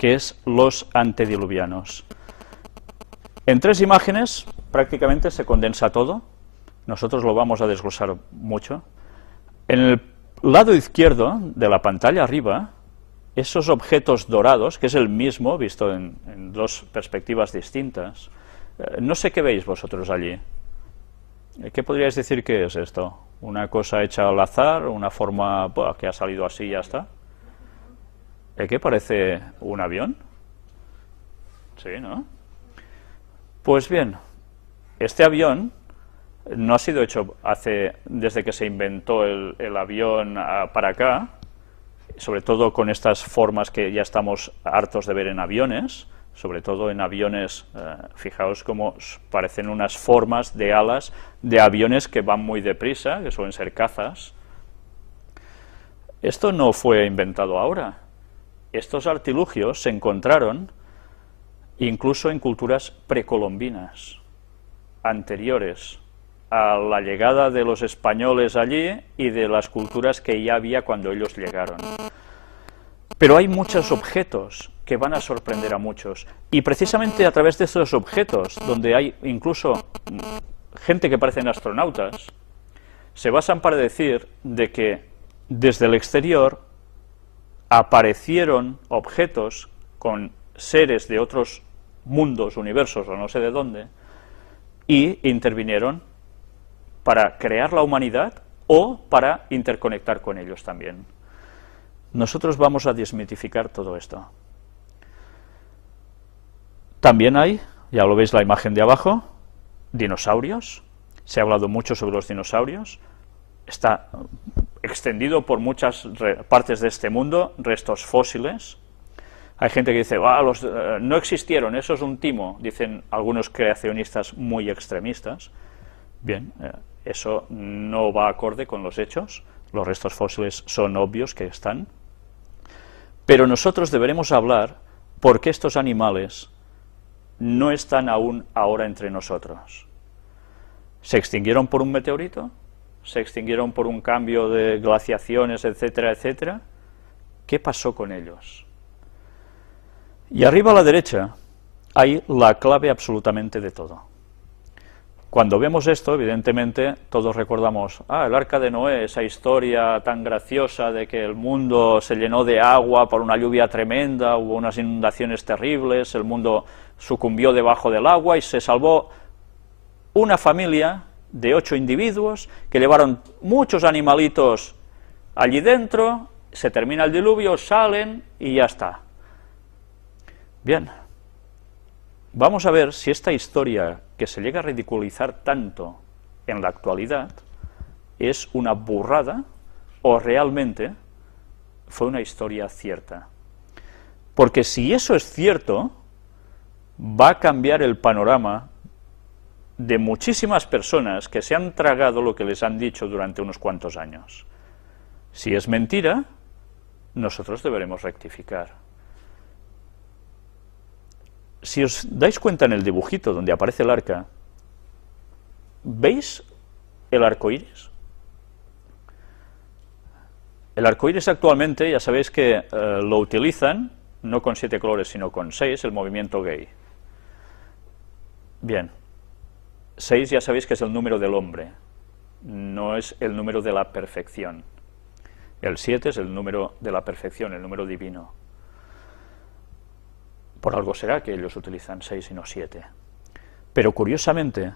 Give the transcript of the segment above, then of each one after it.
que es los antediluvianos. En 3 imágenes prácticamente se condensa todo. Nosotros lo vamos a desglosar mucho. En el lado izquierdo de la pantalla arriba, esos objetos dorados, que es el mismo, visto en 2 perspectivas distintas. No sé qué veis vosotros allí. ¿Qué podríais decir que es esto? ¿Una cosa hecha al azar? ¿Una forma que ha salido así y ya está? ¿Qué parece un avión? Sí, ¿no? Pues bien, este avión no ha sido hecho desde que se inventó el avión para acá, sobre todo con estas formas que ya estamos hartos de ver en aviones, sobre todo en aviones, fijaos cómo parecen unas formas de alas de aviones que van muy deprisa, que suelen ser cazas. Esto no fue inventado ahora. Estos artilugios se encontraron incluso en culturas precolombinas, anteriores a la llegada de los españoles allí y de las culturas que ya había cuando ellos llegaron. Pero hay muchos objetos que van a sorprender a muchos, y precisamente a través de estos objetos, donde hay incluso gente que parecen astronautas, se basan para decir de que desde el exterior aparecieron objetos con seres de otros mundos, universos o no sé de dónde, y intervinieron para crear la humanidad o para interconectar con ellos también. Nosotros vamos a desmitificar todo esto. También hay, ya lo veis la imagen de abajo, dinosaurios. Se ha hablado mucho sobre los dinosaurios. Está extendido por muchas partes de este mundo, restos fósiles. Hay gente que dice, no existieron, eso es un timo, dicen algunos creacionistas muy extremistas. Bien, eso no va acorde con los hechos, los restos fósiles son obvios que están, pero nosotros deberemos hablar por qué estos animales no están aún ahora entre nosotros. ¿Se extinguieron por un meteorito? ¿Se extinguieron por un cambio de glaciaciones, etcétera, etcétera? ¿Qué pasó con ellos? Y arriba a la derecha hay la clave absolutamente de todo. Cuando vemos esto, evidentemente, todos recordamos, el Arca de Noé, esa historia tan graciosa de que el mundo se llenó de agua por una lluvia tremenda, hubo unas inundaciones terribles, el mundo sucumbió debajo del agua y se salvó una familia de 8 individuos que llevaron muchos animalitos allí dentro, se termina el diluvio, salen y ya está. Bien, vamos a ver si esta historia que se llega a ridiculizar tanto en la actualidad es una burrada o realmente fue una historia cierta. Porque si eso es cierto, va a cambiar el panorama de muchísimas personas que se han tragado lo que les han dicho durante unos cuantos años. Si es mentira, nosotros deberemos rectificar. Si os dais cuenta en el dibujito donde aparece el arca, ¿veis el arco iris? El arco iris actualmente, ya sabéis que lo utilizan, no con 7 colores, sino con 6, el movimiento gay. Bien, 6 ya sabéis que es el número del hombre, no es el número de la perfección. El 7 es el número de la perfección, el número divino. Por algo será que ellos utilizan 6 y no 7. Pero curiosamente,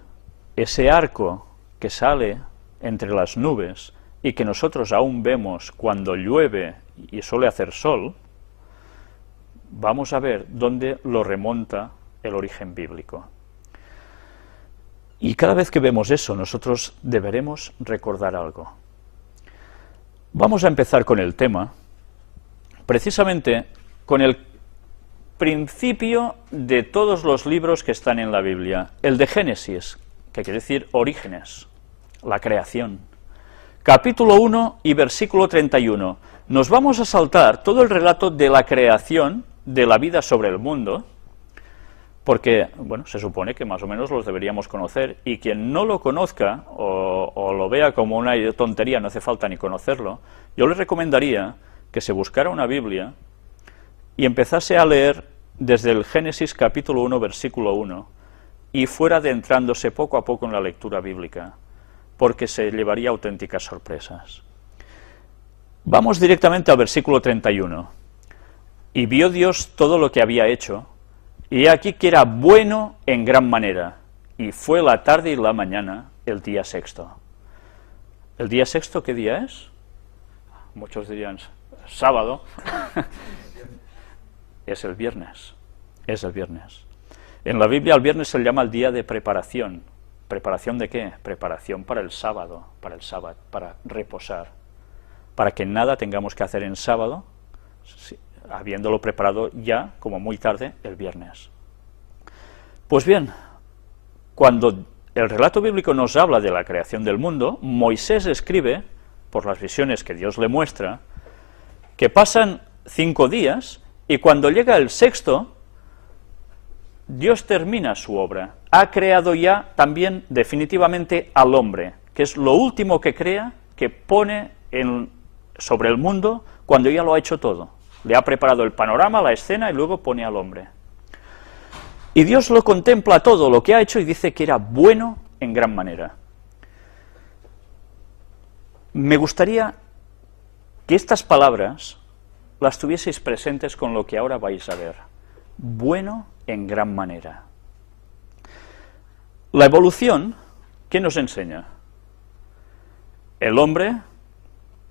ese arco que sale entre las nubes y que nosotros aún vemos cuando llueve y suele hacer sol, vamos a ver dónde lo remonta el origen bíblico. Y cada vez que vemos eso, nosotros deberemos recordar algo. Vamos a empezar con el tema, precisamente con el principio de todos los libros que están en la Biblia, el de Génesis, que quiere decir orígenes, la creación. Capítulo 1 y versículo 31. Nos vamos a saltar todo el relato de la creación de la vida sobre el mundo, porque, bueno, se supone que más o menos los deberíamos conocer, y quien no lo conozca o lo vea como una tontería, no hace falta ni conocerlo, yo le recomendaría que se buscara una Biblia y empezase a leer desde el Génesis capítulo 1, versículo 1, y fuera adentrándose poco a poco en la lectura bíblica, porque se llevaría auténticas sorpresas. Vamos directamente al versículo 31. Y vio Dios todo lo que había hecho, y he aquí que era bueno en gran manera, y fue la tarde y la mañana el día sexto. ¿El día sexto qué día es? Muchos dirían sábado. Es el viernes. Es el viernes. En la Biblia el viernes se le llama el día de preparación. ¿Preparación de qué? Preparación para el sábado, para reposar. Para que nada tengamos que hacer en sábado, habiéndolo preparado ya, como muy tarde, el viernes. Pues bien, cuando el relato bíblico nos habla de la creación del mundo, Moisés escribe, por las visiones que Dios le muestra, que pasan 5 días, y cuando llega el sexto, Dios termina su obra. Ha creado ya también definitivamente al hombre, que es lo último que crea, que pone sobre el mundo cuando ya lo ha hecho todo. Le ha preparado el panorama, la escena, y luego pone al hombre. Y Dios lo contempla todo lo que ha hecho y dice que era bueno en gran manera. Me gustaría que estas palabras las tuvieseis presentes con lo que ahora vais a ver. Bueno en gran manera. La evolución, ¿qué nos enseña? El hombre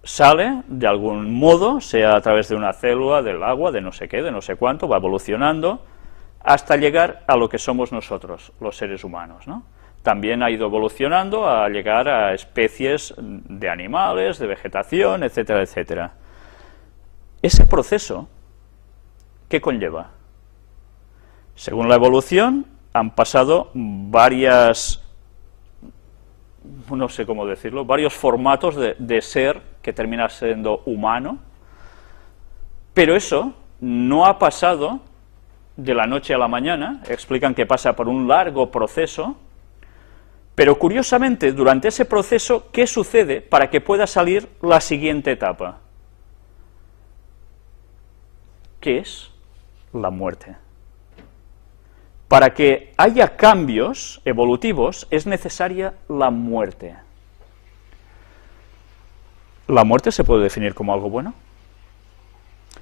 sale de algún modo, sea a través de una célula, del agua, de no sé qué, de no sé cuánto, va evolucionando hasta llegar a lo que somos nosotros, los seres humanos, ¿no? También ha ido evolucionando a llegar a especies de animales, de vegetación, etcétera, etcétera. Ese proceso, ¿qué conlleva? Según la evolución, han pasado varios formatos de ser que termina siendo humano, pero eso no ha pasado de la noche a la mañana. Explican que pasa por un largo proceso, pero curiosamente, durante ese proceso, ¿qué sucede para que pueda salir la siguiente etapa? ¿Qué es? La muerte. Para que haya cambios evolutivos es necesaria la muerte. ¿La muerte se puede definir como algo bueno?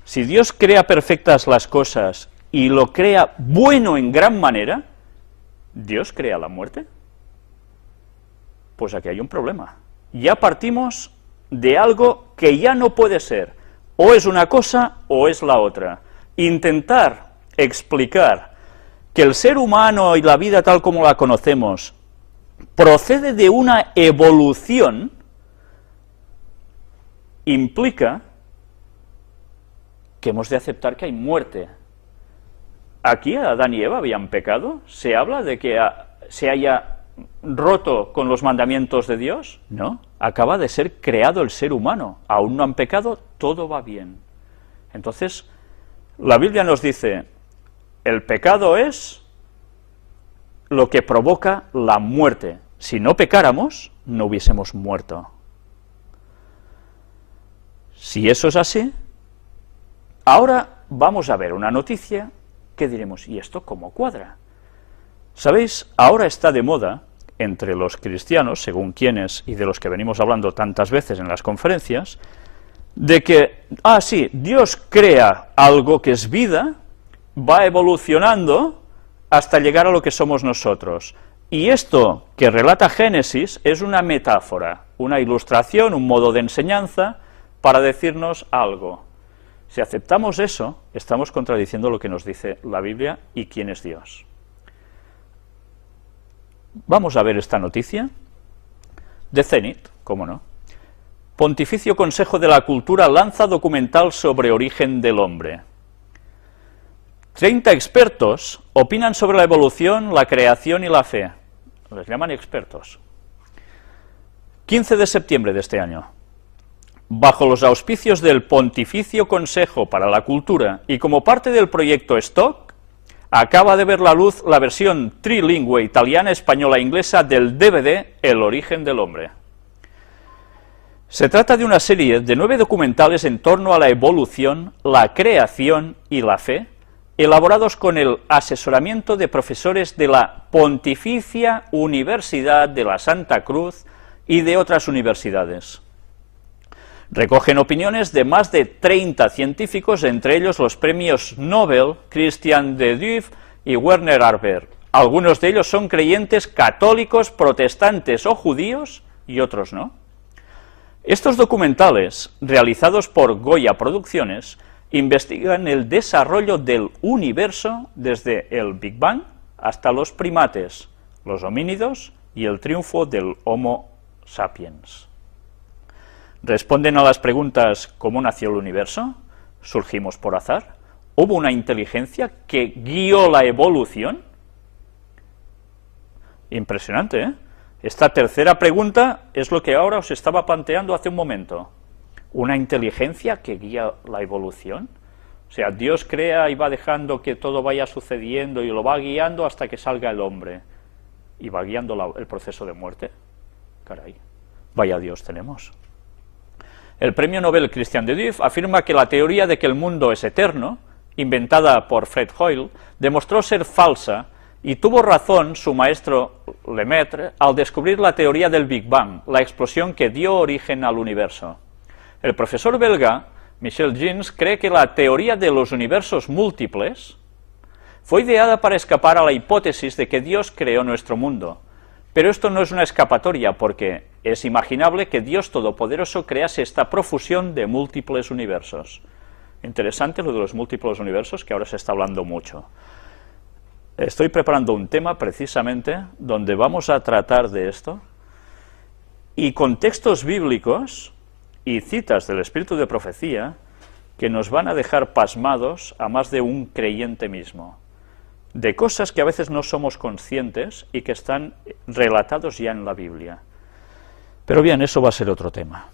Si Dios crea perfectas las cosas y lo crea bueno en gran manera, ¿Dios crea la muerte? Pues aquí hay un problema. Ya partimos de algo que ya no puede ser. O es una cosa o es la otra. Intentar explicar que el ser humano y la vida tal como la conocemos procede de una evolución implica que hemos de aceptar que hay muerte. Aquí Adán y Eva habían pecado. ¿Se habla de que se haya roto con los mandamientos de Dios? No, acaba de ser creado el ser humano. Aún no han pecado, todo va bien. Entonces, la Biblia nos dice, el pecado es lo que provoca la muerte. Si no pecáramos, no hubiésemos muerto. Si eso es así, ahora vamos a ver una noticia que diremos, ¿y esto cómo cuadra? ¿Sabéis? Ahora está de moda entre los cristianos, según quienes y de los que venimos hablando tantas veces en las conferencias, de que, sí, Dios crea algo que es vida, va evolucionando hasta llegar a lo que somos nosotros. Y esto que relata Génesis es una metáfora, una ilustración, un modo de enseñanza para decirnos algo. Si aceptamos eso, estamos contradiciendo lo que nos dice la Biblia y quién es Dios. Vamos a ver esta noticia de Zenit, ¿cómo no? Pontificio Consejo de la Cultura lanza documental sobre origen del hombre. 30 expertos opinan sobre la evolución, la creación y la fe. Les llaman expertos. 15 de septiembre de este año. Bajo los auspicios del Pontificio Consejo para la Cultura y como parte del proyecto Stock, acaba de ver la luz la versión trilingüe italiana, española e inglesa del DVD El origen del hombre. Se trata de una serie de 9 documentales en torno a la evolución, la creación y la fe, elaborados con el asesoramiento de profesores de la Pontificia Universidad de la Santa Cruz y de otras universidades. Recogen opiniones de más de 30 científicos, entre ellos los premios Nobel Christian de Duve y Werner Arber. Algunos de ellos son creyentes católicos, protestantes o judíos, y otros no. Estos documentales, realizados por Goya Producciones, investigan el desarrollo del universo desde el Big Bang hasta los primates, los homínidos y el triunfo del Homo sapiens. Responden a las preguntas: ¿cómo nació el universo? ¿Surgimos por azar? ¿Hubo una inteligencia que guió la evolución? Impresionante, ¿eh? Esta tercera pregunta es lo que ahora os estaba planteando hace un momento. ¿Una inteligencia que guía la evolución? O sea, Dios crea y va dejando que todo vaya sucediendo y lo va guiando hasta que salga el hombre. ¿Y va guiando el proceso de muerte? Caray, vaya Dios tenemos. El premio Nobel Christian de Duve afirma que la teoría de que el mundo es eterno, inventada por Fred Hoyle, demostró ser falsa, y tuvo razón su maestro Lemaitre al descubrir la teoría del Big Bang, la explosión que dio origen al universo. El profesor belga Michel Jeans cree que la teoría de los universos múltiples fue ideada para escapar a la hipótesis de que Dios creó nuestro mundo. Pero esto no es una escapatoria, porque es imaginable que Dios Todopoderoso crease esta profusión de múltiples universos. Interesante lo de los múltiples universos, que ahora se está hablando mucho. Estoy preparando un tema precisamente donde vamos a tratar de esto, y con textos bíblicos y citas del Espíritu de Profecía que nos van a dejar pasmados a más de un creyente mismo, de cosas que a veces no somos conscientes y que están relatados ya en la Biblia. Pero bien, eso va a ser otro tema.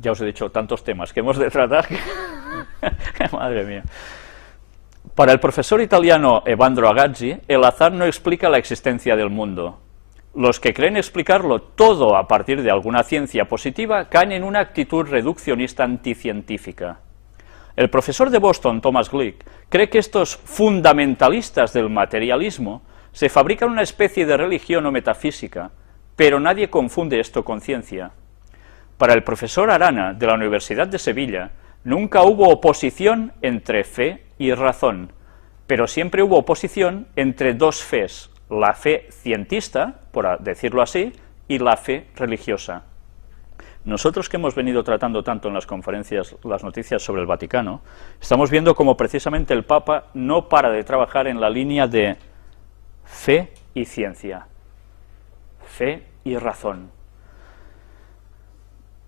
Ya os he dicho tantos temas que hemos de tratar que madre mía. Para el profesor italiano Evandro Agazzi, el azar no explica la existencia del mundo. Los que creen explicarlo todo a partir de alguna ciencia positiva caen en una actitud reduccionista anticientífica. El profesor de Boston, Thomas Glick, cree que estos fundamentalistas del materialismo se fabrican una especie de religión o metafísica, pero nadie confunde esto con ciencia. Para el profesor Arana, de la Universidad de Sevilla, nunca hubo oposición entre fe y razón, pero siempre hubo oposición entre dos fes, la fe cientista, por decirlo así, y la fe religiosa. Nosotros, que hemos venido tratando tanto en las conferencias las noticias sobre el Vaticano, estamos viendo cómo precisamente el Papa no para de trabajar en la línea de fe y ciencia, fe y razón.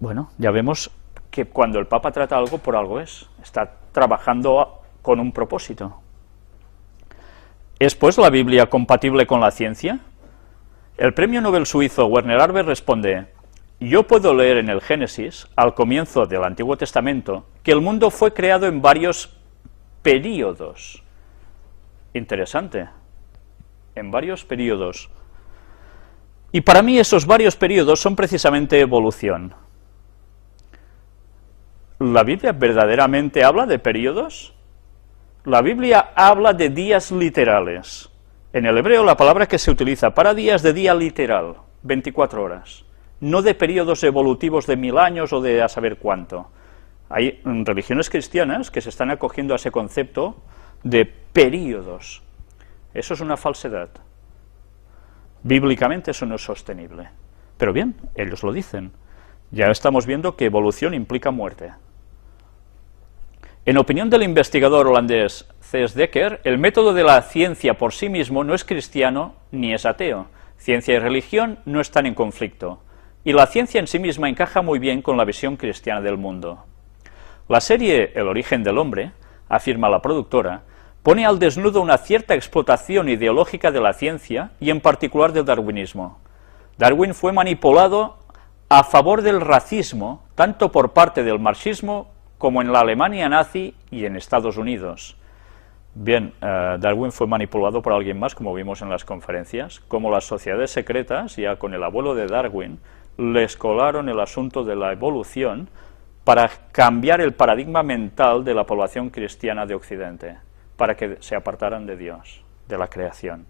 Bueno, ya vemos que cuando el Papa trata algo, por algo es, está trabajando con un propósito. ¿Es pues la Biblia compatible con la ciencia? El premio Nobel suizo Werner Arber responde: yo puedo leer en el Génesis, al comienzo del Antiguo Testamento, que el mundo fue creado en varios períodos. Interesante, en varios períodos. Y para mí esos varios períodos son precisamente evolución. ¿La Biblia verdaderamente habla de períodos? La Biblia habla de días literales. En el hebreo la palabra que se utiliza para día es de día literal, 24 horas. No de periodos evolutivos de 1000 años o de a saber cuánto. Hay religiones cristianas que se están acogiendo a ese concepto de períodos. Eso es una falsedad. Bíblicamente eso no es sostenible. Pero bien, ellos lo dicen. Ya estamos viendo que evolución implica muerte. En opinión del investigador holandés C.S. Dekker, el método de la ciencia por sí mismo no es cristiano ni es ateo. Ciencia y religión no están en conflicto. Y la ciencia en sí misma encaja muy bien con la visión cristiana del mundo. La serie El origen del hombre, afirma la productora, pone al desnudo una cierta explotación ideológica de la ciencia y en particular del darwinismo. Darwin fue manipulado a favor del racismo, tanto por parte del marxismo como en la Alemania nazi y en Estados Unidos. Bien, Darwin fue manipulado por alguien más, como vimos en las conferencias, como las sociedades secretas, ya con el abuelo de Darwin, les colaron el asunto de la evolución para cambiar el paradigma mental de la población cristiana de Occidente, para que se apartaran de Dios, de la creación.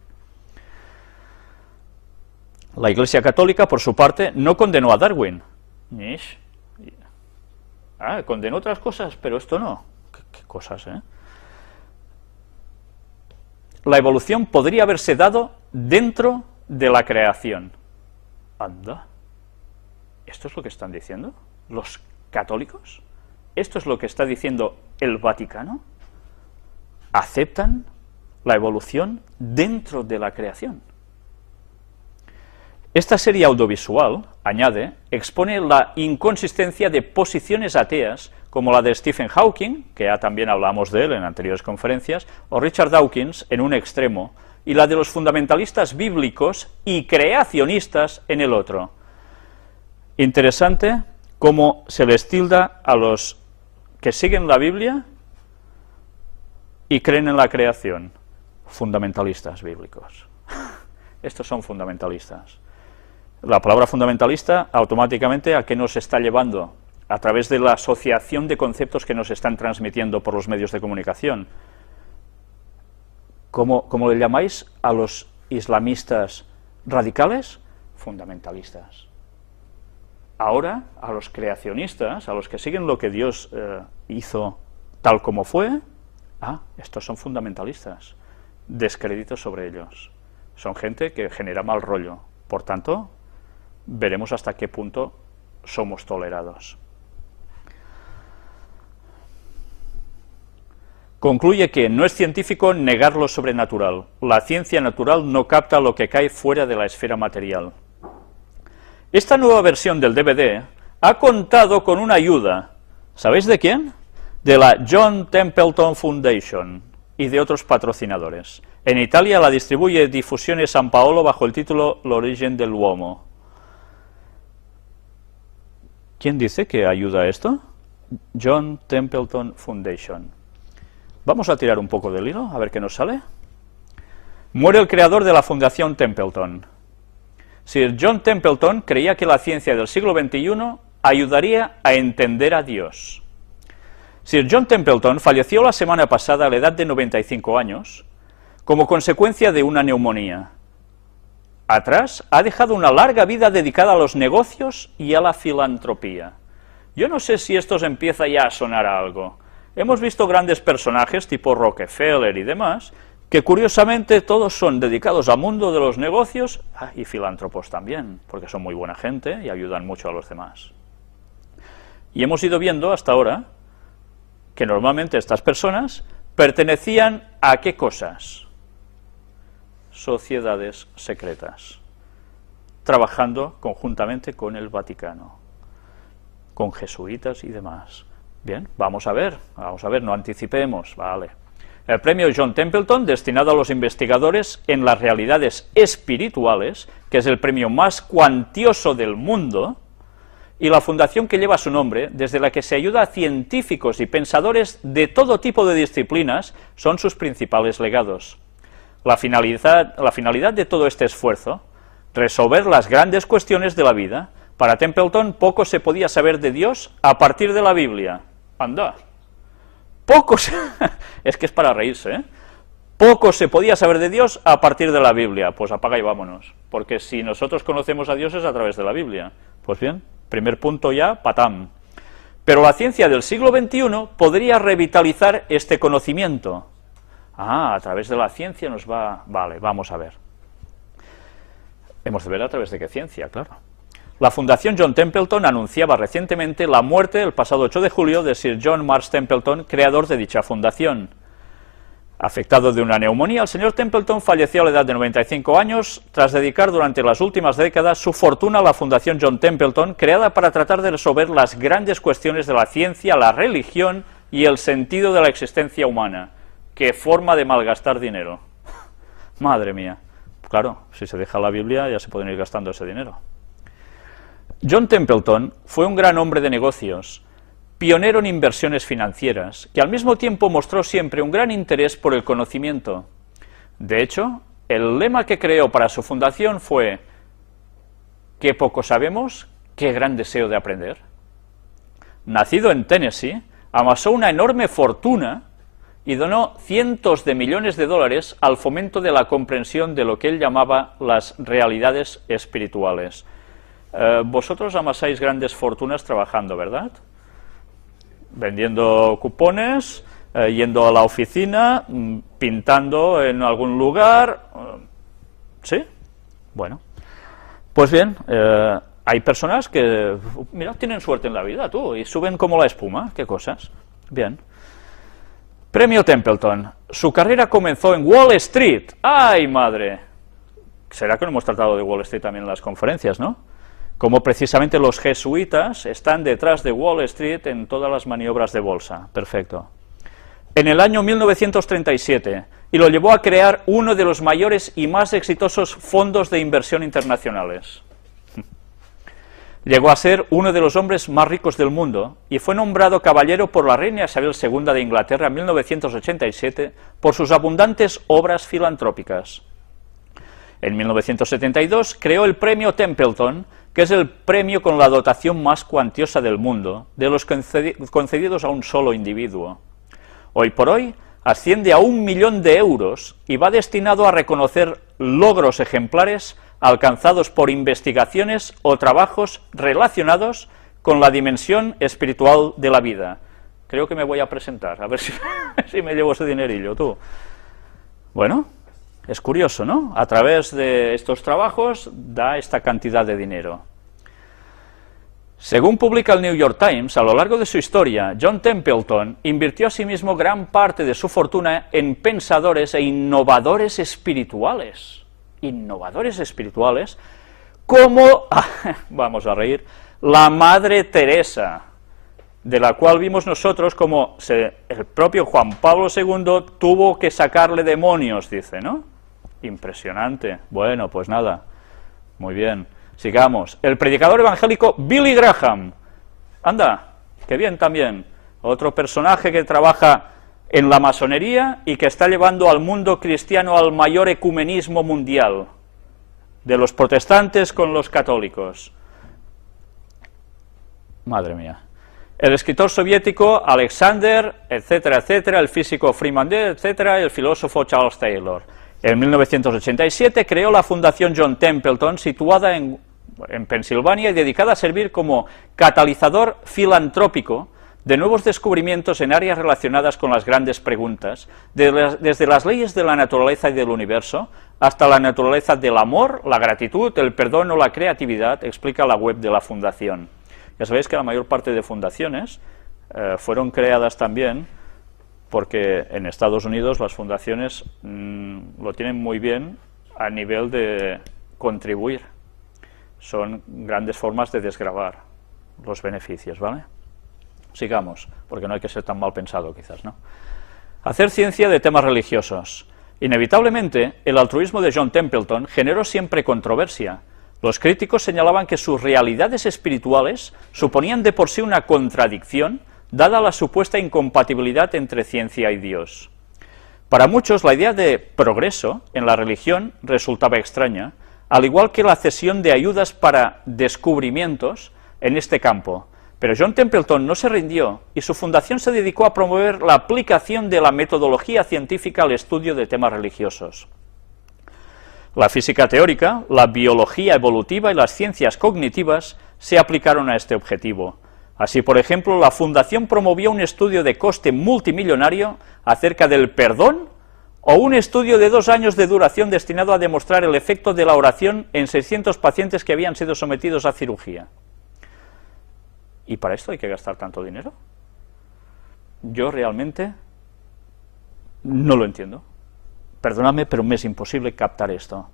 La Iglesia Católica, por su parte, no condenó a Darwin. Condenó otras cosas, pero esto no. ¿Qué cosas, eh? La evolución podría haberse dado dentro de la creación. Anda. ¿Esto es lo que están diciendo los católicos? ¿Esto es lo que está diciendo el Vaticano? ¿Aceptan la evolución dentro de la creación? Esta serie audiovisual, añade, expone la inconsistencia de posiciones ateas como la de Stephen Hawking, que ya también hablamos de él en anteriores conferencias, o Richard Dawkins en un extremo, y la de los fundamentalistas bíblicos y creacionistas en el otro. Interesante cómo se les tilda a los que siguen la Biblia y creen en la creación, fundamentalistas bíblicos. Estos son fundamentalistas. La palabra fundamentalista, automáticamente, ¿a qué nos está llevando? A través de la asociación de conceptos que nos están transmitiendo por los medios de comunicación. ¿Cómo le llamáis a los islamistas radicales? Fundamentalistas. Ahora, a los creacionistas, a los que siguen lo que Dios hizo tal como fue, estos son fundamentalistas. Descrédito sobre ellos. Son gente que genera mal rollo. Por tanto, veremos hasta qué punto somos tolerados. Concluye que no es científico negar lo sobrenatural. La ciencia natural no capta lo que cae fuera de la esfera material. Esta nueva versión del DVD ha contado con una ayuda, ¿sabéis de quién? De la John Templeton Foundation y de otros patrocinadores. En Italia la distribuye Diffusione San Paolo bajo el título L'origen dell'uomo. ¿Quién dice que ayuda a esto? John Templeton Foundation. Vamos a tirar un poco del hilo, a ver qué nos sale. Muere el creador de la Fundación Templeton. Sir John Templeton creía que la ciencia del siglo XXI ayudaría a entender a Dios. Sir John Templeton falleció la semana pasada a la edad de 95 años, como consecuencia de una neumonía. Atrás ha dejado una larga vida dedicada a los negocios y a la filantropía. Yo no sé si esto os empieza ya a sonar a algo. Hemos visto grandes personajes tipo Rockefeller y demás, que curiosamente todos son dedicados al mundo de los negocios y filántropos también, porque son muy buena gente y ayudan mucho a los demás. Y hemos ido viendo hasta ahora que normalmente estas personas pertenecían a ¿qué cosas? Sociedades secretas, trabajando conjuntamente con el Vaticano, con jesuitas y demás. Bien, vamos a ver, no anticipemos, vale. El premio John Templeton, destinado a los investigadores en las realidades espirituales, que es el premio más cuantioso del mundo, y la fundación que lleva su nombre, desde la que se ayuda a científicos y pensadores de todo tipo de disciplinas, son sus principales legados. La finalidad de todo este esfuerzo, resolver las grandes cuestiones de la vida. Para Templeton poco se podía saber de Dios a partir de la Biblia. Anda. Es que es para reírse, ¿eh? Poco se podía saber de Dios a partir de la Biblia. Pues apaga y vámonos. Porque si nosotros conocemos a Dios es a través de la Biblia. Pues bien, primer punto ya, patam. Pero la ciencia del siglo XXI podría revitalizar este conocimiento. A través de la ciencia nos va... Vale, vamos a ver. Hemos de ver a través de qué ciencia, claro. La Fundación John Templeton anunciaba recientemente la muerte el pasado 8 de julio de Sir John Marsh Templeton, creador de dicha fundación. Afectado de una neumonía, el señor Templeton falleció a la edad de 95 años tras dedicar durante las últimas décadas su fortuna a la Fundación John Templeton, creada para tratar de resolver las grandes cuestiones de la ciencia, la religión y el sentido de la existencia humana. ¡Qué forma de malgastar dinero! Madre mía. Claro, si se deja la Biblia ya se pueden ir gastando ese dinero. John Templeton fue un gran hombre de negocios, pionero en inversiones financieras, que al mismo tiempo mostró siempre un gran interés por el conocimiento. De hecho, el lema que creó para su fundación fue: «Qué poco sabemos, qué gran deseo de aprender. Nacido en Tennessee, amasó una enorme fortuna y donó cientos de millones de dólares al fomento de la comprensión de lo que él llamaba las realidades espirituales. Vosotros amasáis grandes fortunas trabajando, ¿verdad? Vendiendo cupones, yendo a la oficina, pintando en algún lugar. ¿Sí? Bueno. Pues bien, hay personas que, mira, tienen suerte en la vida, tú, y suben como la espuma. ¿Qué cosas? Bien. Premio Templeton. Su carrera comenzó en Wall Street. ¡Ay, madre! Será que no hemos tratado de Wall Street también en las conferencias, ¿no? Como precisamente los jesuitas están detrás de Wall Street en todas las maniobras de bolsa. Perfecto. En el año 1937, y lo llevó a crear uno de los mayores y más exitosos fondos de inversión internacionales. Llegó a ser uno de los hombres más ricos del mundo y fue nombrado caballero por la reina Isabel II de Inglaterra en 1987 por sus abundantes obras filantrópicas. En 1972 creó el Premio Templeton, que es el premio con la dotación más cuantiosa del mundo, de los concedidos a un solo individuo. Hoy por hoy asciende a 1 millón de euros y va destinado a reconocer logros ejemplares alcanzados por investigaciones o trabajos relacionados con la dimensión espiritual de la vida. Creo que me voy a presentar, a ver si me llevo ese dinerillo, tú. Bueno, es curioso, ¿no? A través de estos trabajos da esta cantidad de dinero. Según publica el New York Times, a lo largo de su historia, John Templeton invirtió asimismo gran parte de su fortuna en pensadores e innovadores espirituales. Innovadores espirituales, como, vamos a reír, la Madre Teresa, de la cual vimos nosotros como el propio Juan Pablo II tuvo que sacarle demonios, dice, ¿no? Impresionante. Bueno, pues nada, muy bien. Sigamos. El predicador evangélico Billy Graham. Anda, qué bien también. Otro personaje que trabaja en la masonería y que está llevando al mundo cristiano al mayor ecumenismo mundial, de los protestantes con los católicos. Madre mía. El escritor soviético Alexander, etcétera, etcétera, el físico Freeman, etcétera, el filósofo Charles Taylor. En 1987 creó la Fundación John Templeton, situada en Pensilvania y dedicada a servir como catalizador filantrópico de nuevos descubrimientos en áreas relacionadas con las grandes preguntas, desde las leyes de la naturaleza y del universo hasta la naturaleza del amor, la gratitud, el perdón o la creatividad, explica la web de la Fundación. Ya sabéis que la mayor parte de fundaciones fueron creadas también porque en Estados Unidos las fundaciones lo tienen muy bien a nivel de contribuir. Son grandes formas de desgravar los beneficios, ¿vale? Sigamos, porque no hay que ser tan mal pensado quizás, ¿no? Hacer ciencia de temas religiosos. Inevitablemente, el altruismo de John Templeton generó siempre controversia. Los críticos señalaban que sus realidades espirituales suponían de por sí una contradicción, dada la supuesta incompatibilidad entre ciencia y Dios. Para muchos, la idea de progreso en la religión resultaba extraña, al igual que la cesión de ayudas para descubrimientos en este campo. Pero John Templeton no se rindió y su fundación se dedicó a promover la aplicación de la metodología científica al estudio de temas religiosos. La física teórica, la biología evolutiva y las ciencias cognitivas se aplicaron a este objetivo. Así, por ejemplo, la Fundación promovió un estudio de coste multimillonario acerca del perdón o un estudio de 2 años de duración destinado a demostrar el efecto de la oración en 600 pacientes que habían sido sometidos a cirugía. ¿Y para esto hay que gastar tanto dinero? Yo realmente no lo entiendo. Perdóname, pero me es imposible captar esto.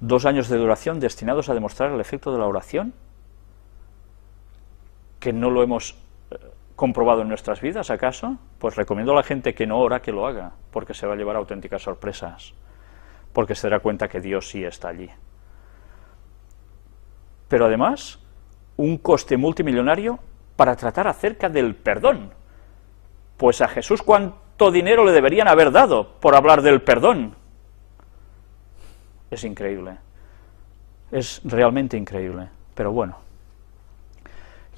2 años de duración destinados a demostrar el efecto de la oración, que no lo hemos comprobado en nuestras vidas, ¿acaso? Pues recomiendo a la gente que no ora que lo haga, porque se va a llevar auténticas sorpresas, porque se dará cuenta que Dios sí está allí. Pero además, un coste multimillonario para tratar acerca del perdón. Pues a Jesús, ¿cuánto dinero le deberían haber dado por hablar del perdón? Es increíble. Es realmente increíble, pero bueno.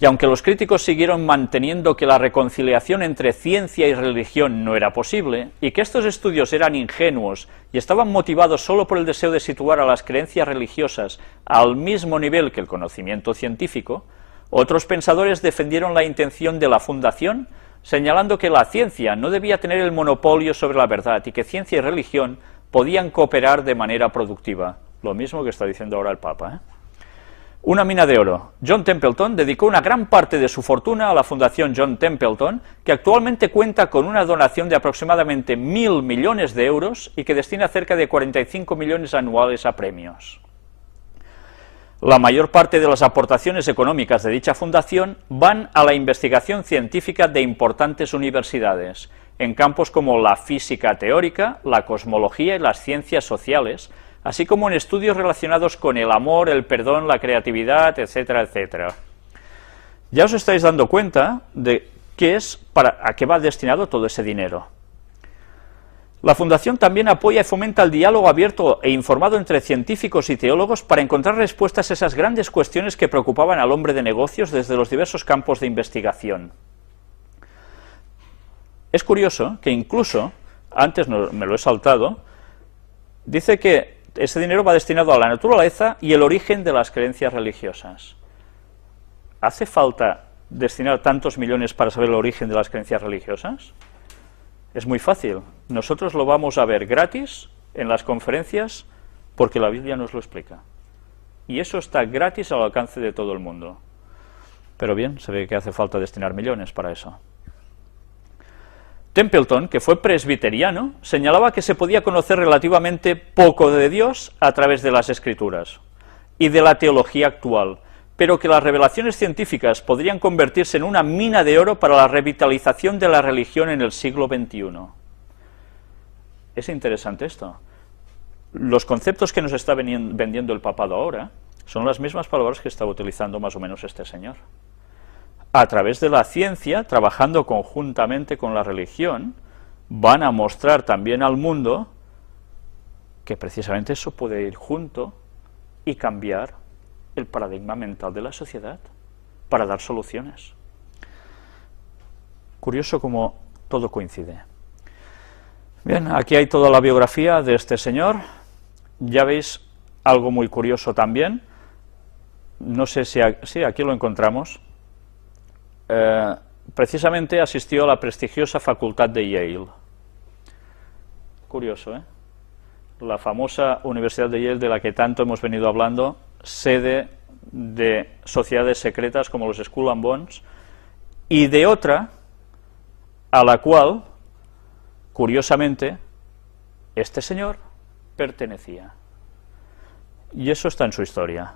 Y aunque los críticos siguieron manteniendo que la reconciliación entre ciencia y religión no era posible, y que estos estudios eran ingenuos y estaban motivados solo por el deseo de situar a las creencias religiosas al mismo nivel que el conocimiento científico, otros pensadores defendieron la intención de la Fundación, señalando que la ciencia no debía tener el monopolio sobre la verdad y que ciencia y religión podían cooperar de manera productiva. Lo mismo que está diciendo ahora el Papa, ¿eh? Una mina de oro. John Templeton dedicó una gran parte de su fortuna a la Fundación John Templeton, que actualmente cuenta con una donación de aproximadamente 1.000 millones de euros y que destina cerca de 45 millones anuales a premios. La mayor parte de las aportaciones económicas de dicha fundación van a la investigación científica de importantes universidades, en campos como la física teórica, la cosmología y las ciencias sociales, así como en estudios relacionados con el amor, el perdón, la creatividad, etcétera. Ya os estáis dando cuenta de a qué va destinado todo ese dinero. La Fundación también apoya y fomenta el diálogo abierto e informado entre científicos y teólogos para encontrar respuestas a esas grandes cuestiones que preocupaban al hombre de negocios desde los diversos campos de investigación. Es curioso que incluso, antes me lo he saltado, dice que ese dinero va destinado a la naturaleza y el origen de las creencias religiosas. ¿Hace falta destinar tantos millones para saber el origen de las creencias religiosas? Es muy fácil. Nosotros lo vamos a ver gratis en las conferencias porque la Biblia nos lo explica. Y eso está gratis al alcance de todo el mundo. Pero bien, se ve que hace falta destinar millones para eso. Templeton, que fue presbiteriano, señalaba que se podía conocer relativamente poco de Dios a través de las Escrituras y de la teología actual, pero que las revelaciones científicas podrían convertirse en una mina de oro para la revitalización de la religión en el siglo XXI. Es interesante esto. Los conceptos que nos está vendiendo el papado ahora son las mismas palabras que estaba utilizando más o menos este señor. A través de la ciencia, trabajando conjuntamente con la religión, van a mostrar también al mundo que precisamente eso puede ir junto y cambiar el paradigma mental de la sociedad para dar soluciones. Curioso cómo todo coincide. Bien, aquí hay toda la biografía de este señor. Ya veis algo muy curioso también. No sé si sí, aquí lo encontramos. Precisamente asistió a la prestigiosa facultad de Yale. Curioso, ¿eh? La famosa Universidad de Yale de la que tanto hemos venido hablando, sede de sociedades secretas como los Skull and Bones, y de otra a la cual, curiosamente, este señor pertenecía. Y eso está en su historia.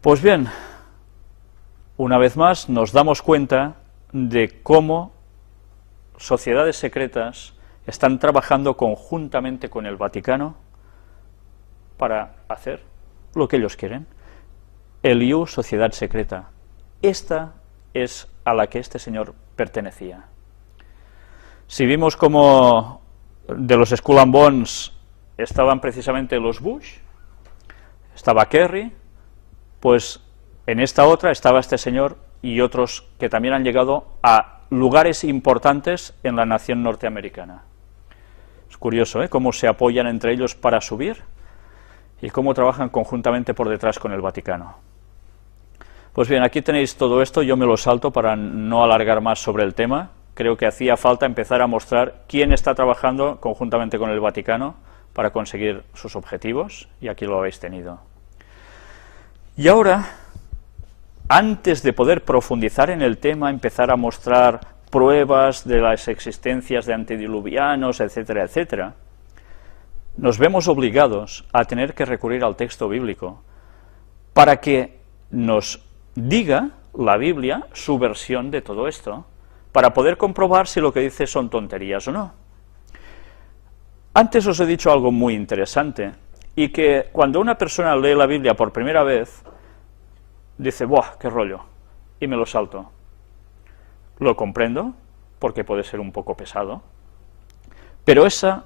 Pues bien, una vez más nos damos cuenta de cómo sociedades secretas están trabajando conjuntamente con el Vaticano para hacer lo que ellos quieren. El IU, sociedad secreta. Esta es a la que este señor pertenecía. Si vimos como de los Skull and Bones estaban precisamente los Bush, estaba Kerry, pues en esta otra estaba este señor y otros que también han llegado a lugares importantes en la nación norteamericana. Es curioso, ¿eh?, cómo se apoyan entre ellos para subir y cómo trabajan conjuntamente por detrás con el Vaticano. Pues bien, aquí tenéis todo esto, yo me lo salto para no alargar más sobre el tema. Creo que hacía falta empezar a mostrar quién está trabajando conjuntamente con el Vaticano para conseguir sus objetivos, y aquí lo habéis tenido. Y ahora, antes de poder profundizar en el tema, empezar a mostrar pruebas de las existencias de antediluvianos, etcétera, etcétera, nos vemos obligados a tener que recurrir al texto bíblico para que nos diga la Biblia su versión de todo esto, para poder comprobar si lo que dice son tonterías o no. Antes os he dicho algo muy interesante, y que cuando una persona lee la Biblia por primera vez, dice, ¡buah, qué rollo!, y me lo salto. Lo comprendo, porque puede ser un poco pesado, pero esa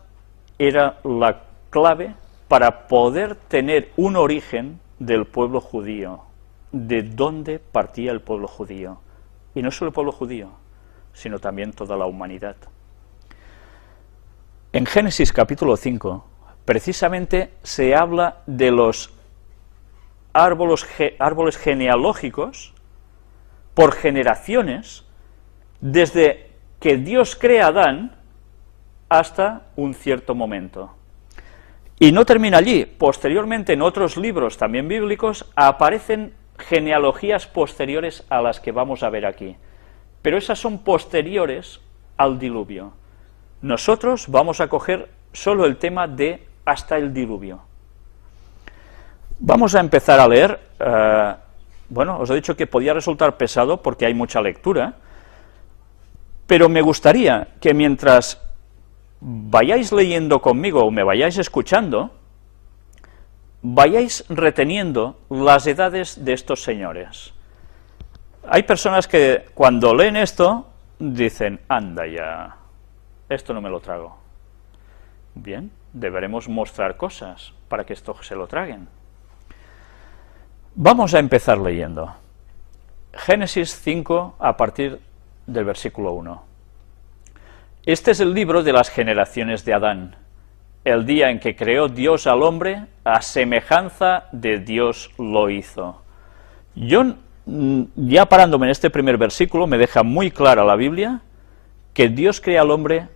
era la clave para poder tener un origen del pueblo judío. de dónde partía el pueblo judío. Y no solo el pueblo judío, sino también toda la humanidad. En Génesis capítulo 5, precisamente se habla de los árboles genealógicos por generaciones, desde que Dios crea a Adán hasta un cierto momento. Y no termina allí. Posteriormente, en otros libros también bíblicos, aparecen genealogías posteriores a las que vamos a ver aquí. Pero esas son posteriores al diluvio. Nosotros vamos a coger solo el tema de hasta el diluvio. Vamos a empezar a leer. Bueno, os he dicho que podía resultar pesado porque hay mucha lectura, pero me gustaría que mientras vayáis leyendo conmigo o me vayáis escuchando, vayáis reteniendo las edades de estos señores. Hay personas que cuando leen esto dicen, anda ya, esto no me lo trago. Bien, deberemos mostrar cosas para que esto se lo traguen. Vamos a empezar leyendo. Génesis 5 a partir del versículo 1. Este es el libro de las generaciones de Adán, el día en que creó Dios al hombre, a semejanza de Dios lo hizo. Yo, ya parándome en este primer versículo, me deja muy clara la Biblia que Dios crea al hombre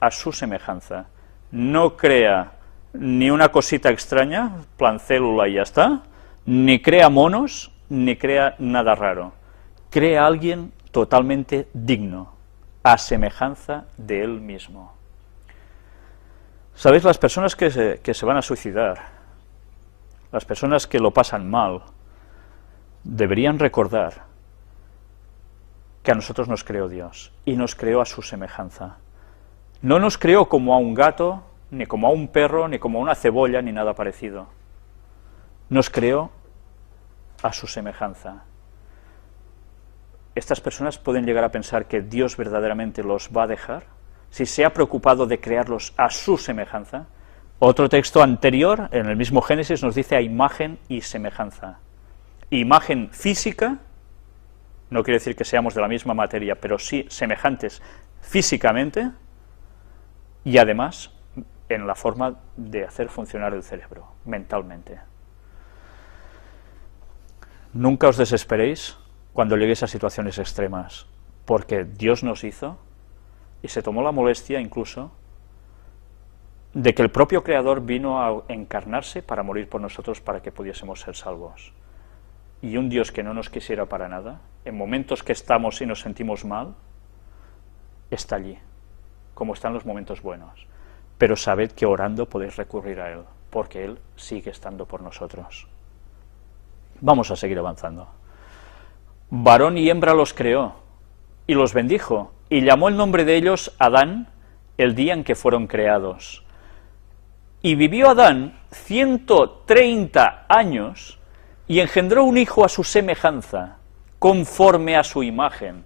a su semejanza. No crea ni una cosita extraña, plan célula y ya está, ni crea monos, ni crea nada raro. Crea a alguien totalmente digno, a semejanza de él mismo. ¿Sabéis? Las personas que se van a suicidar, las personas que lo pasan mal, deberían recordar que a nosotros nos creó Dios, y nos creó a su semejanza. No nos creó como a un gato, ni como a un perro, ni como a una cebolla, ni nada parecido. Nos creó a su semejanza. Estas personas pueden llegar a pensar que Dios verdaderamente los va a dejar, si se ha preocupado de crearlos a su semejanza. Otro texto anterior, en el mismo Génesis, nos dice a imagen y semejanza. Imagen física, no quiere decir que seamos de la misma materia, pero sí semejantes físicamente, y además en la forma de hacer funcionar el cerebro, mentalmente. Nunca os desesperéis cuando lleguéis a situaciones extremas, porque Dios nos hizo y se tomó la molestia incluso de que el propio Creador vino a encarnarse para morir por nosotros para que pudiésemos ser salvos. Y un Dios que no nos quisiera para nada, en momentos que estamos y nos sentimos mal, está allí, como están los momentos buenos. Pero sabed que orando podéis recurrir a Él, porque Él sigue estando por nosotros. Vamos a seguir avanzando. Varón y hembra los creó, y los bendijo, y llamó el nombre de ellos Adán, el día en que fueron creados. Y vivió Adán 130 años, y engendró un hijo a su semejanza, conforme a su imagen.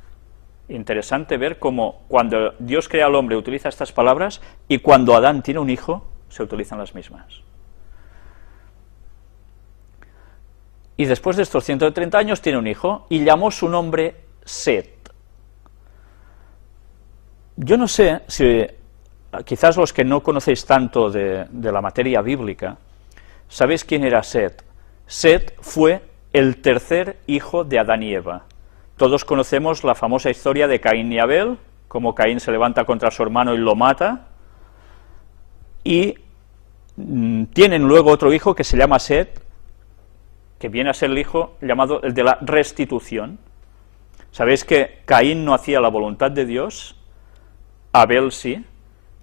Interesante ver cómo cuando Dios crea al hombre utiliza estas palabras, y cuando Adán tiene un hijo, se utilizan las mismas. Y después de estos 130 años tiene un hijo, y llamó su nombre Set. Yo no sé si, quizás los que no conocéis tanto de la materia bíblica, sabéis quién era Set. Set fue el tercer hijo de Adán y Eva. Todos conocemos la famosa historia de Caín y Abel, cómo Caín se levanta contra su hermano y lo mata, y tienen luego otro hijo que se llama Set, que viene a ser el hijo llamado el de la restitución. Sabéis que Caín no hacía la voluntad de Dios, Abel sí,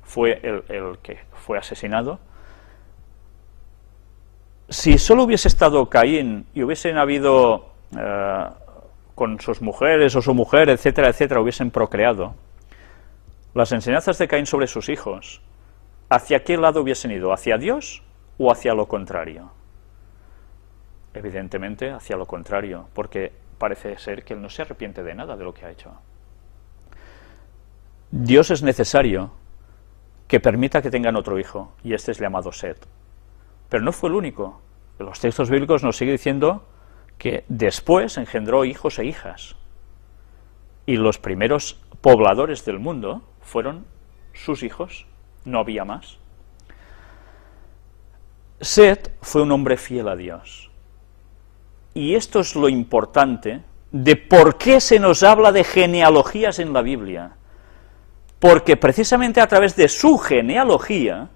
fue el que fue asesinado. Si solo hubiese estado Caín y hubiesen habido con sus mujeres o su mujer, etcétera, etcétera, hubiesen procreado, las enseñanzas de Caín sobre sus hijos, ¿hacia qué lado hubiesen ido? ¿Hacia Dios o hacia lo contrario? Evidentemente hacia lo contrario, porque parece ser que él no se arrepiente de nada de lo que ha hecho. Dios es necesario que permita que tengan otro hijo, y este es llamado Set. Pero no fue el único. Los textos bíblicos nos siguen diciendo que después engendró hijos e hijas. Y los primeros pobladores del mundo fueron sus hijos, no había más. Set fue un hombre fiel a Dios. Y esto es lo importante de por qué se nos habla de genealogías en la Biblia. Porque precisamente a través de su genealogía,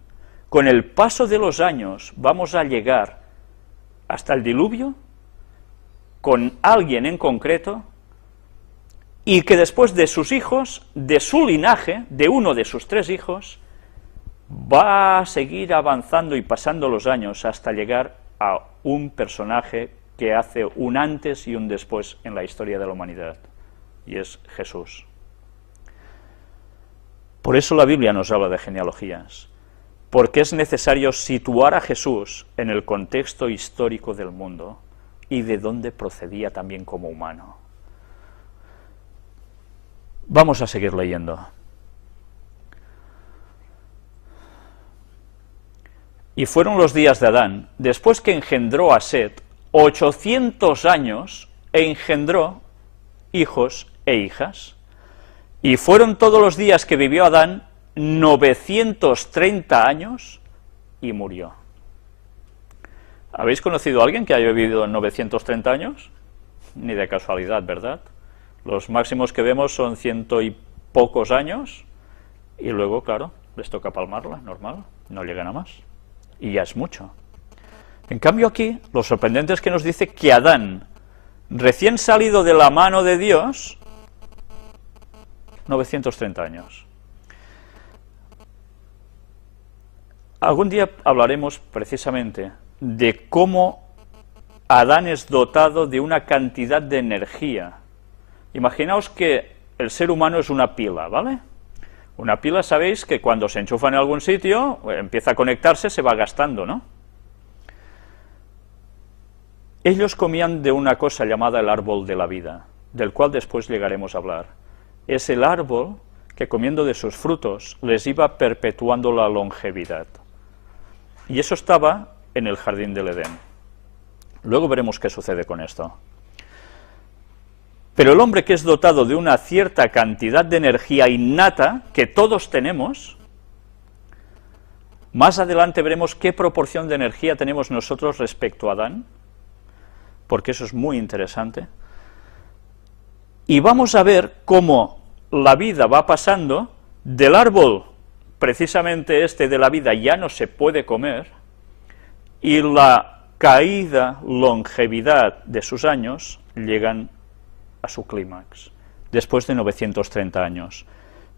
con el paso de los años, vamos a llegar hasta el diluvio, con alguien en concreto, y que después de sus hijos, de su linaje, de uno de sus 3 hijos, va a seguir avanzando y pasando los años hasta llegar a un personaje que hace un antes y un después en la historia de la humanidad, y es Jesús. Por eso la Biblia nos habla de genealogías, porque es necesario situar a Jesús en el contexto histórico del mundo y de dónde procedía también como humano. Vamos a seguir leyendo. Y fueron los días de Adán, después que engendró a Set, 800 años, e engendró hijos e hijas. Y fueron todos los días que vivió Adán 930 años y murió. ¿Habéis conocido a alguien que haya vivido 930 años? Ni de casualidad, ¿verdad? Los máximos que vemos son 100 y pocos años, y luego, claro, les toca palmarla, normal, no llegan a más. Y ya es mucho. En cambio aquí, lo sorprendente es que nos dice que Adán, recién salido de la mano de Dios, 930 años. Algún día hablaremos precisamente de cómo Adán es dotado de una cantidad de energía. Imaginaos que el ser humano es una pila, ¿vale? Una pila, sabéis que cuando se enchufa en algún sitio, empieza a conectarse, se va gastando, ¿no? Ellos comían de una cosa llamada el árbol de la vida, del cual después llegaremos a hablar. Es el árbol que, comiendo de sus frutos, les iba perpetuando la longevidad. Y eso estaba en el jardín del Edén. Luego veremos qué sucede con esto. Pero el hombre que es dotado de una cierta cantidad de energía innata, que todos tenemos, más adelante veremos qué proporción de energía tenemos nosotros respecto a Adán, porque eso es muy interesante. Y vamos a ver cómo la vida va pasando del árbol, precisamente este de la vida, ya no se puede comer, y la caída, longevidad de sus años llegan a su clímax, después de 930 años.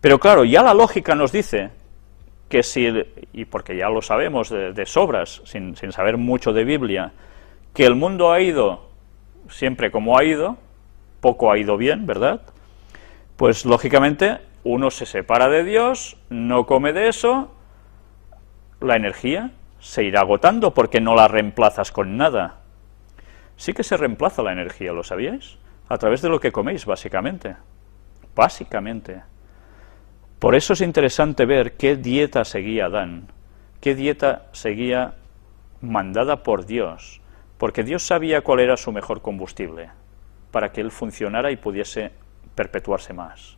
Pero claro, ya la lógica nos dice que si, y porque ya lo sabemos de sobras, sin saber mucho de Biblia, que el mundo ha ido siempre como ha ido, poco ha ido bien, ¿verdad? Pues lógicamente uno se separa de Dios, no come de eso, la energía se irá agotando porque no la reemplazas con nada. Sí que se reemplaza la energía, ¿lo sabíais? A través de lo que coméis, básicamente. Básicamente. Por eso es interesante ver qué dieta seguía Adán, qué dieta seguía mandada por Dios, porque Dios sabía cuál era su mejor combustible, para que él funcionara y pudiese perpetuarse más.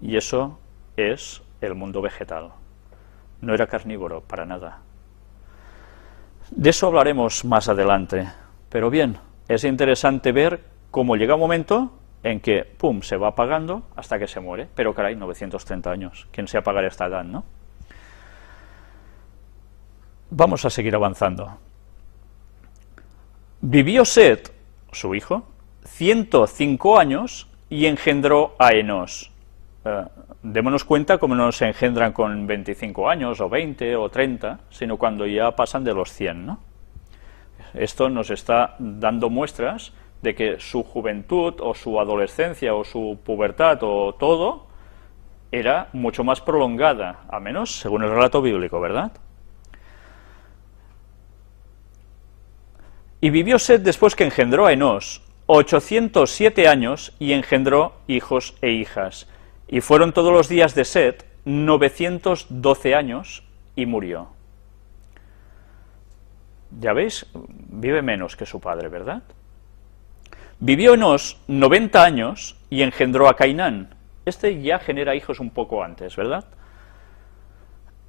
Y eso es el mundo vegetal. No era carnívoro, para nada. De eso hablaremos más adelante. Pero bien, es interesante ver cómo llega un momento en que, pum, se va apagando hasta que se muere. Pero caray, 930 años. ¿Quién se apagará esta edad, no? Vamos a seguir avanzando. Vivió Set, su hijo, 105 años y engendró a Enos. Démonos cuenta cómo no se engendran con 25 años, o 20, o 30, sino cuando ya pasan de los 100, ¿no? Esto nos está dando muestras de que su juventud, o su adolescencia, o su pubertad, o todo, era mucho más prolongada, al menos según el relato bíblico, ¿verdad? Y vivió Set después que engendró a Enos, 807 años, y engendró hijos e hijas. Y fueron todos los días de Set 912 años, y murió. Ya veis, vive menos que su padre, ¿verdad? Vivió Enos 90 años y engendró a Cainán. Este ya genera hijos un poco antes, ¿verdad?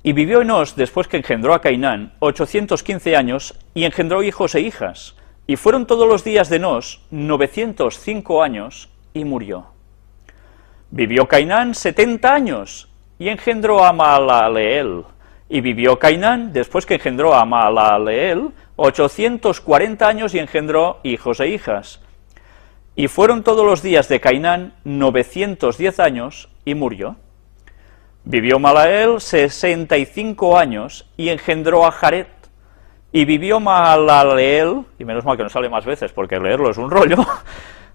Y vivió Enos, después que engendró a Cainán, 815 años y engendró hijos e hijas. Y fueron todos los días de Enos 905 años y murió. Vivió Cainán 70 años y engendró a Mahalaleel. Y vivió Cainán, después que engendró a Mahalaleel, 840 años y engendró hijos e hijas. Y fueron todos los días de Cainán 910 años y murió. Vivió Mahalaleel 65 años y engendró a Jared. Y vivió Mahalaleel, y menos mal que no sale más veces porque leerlo es un rollo,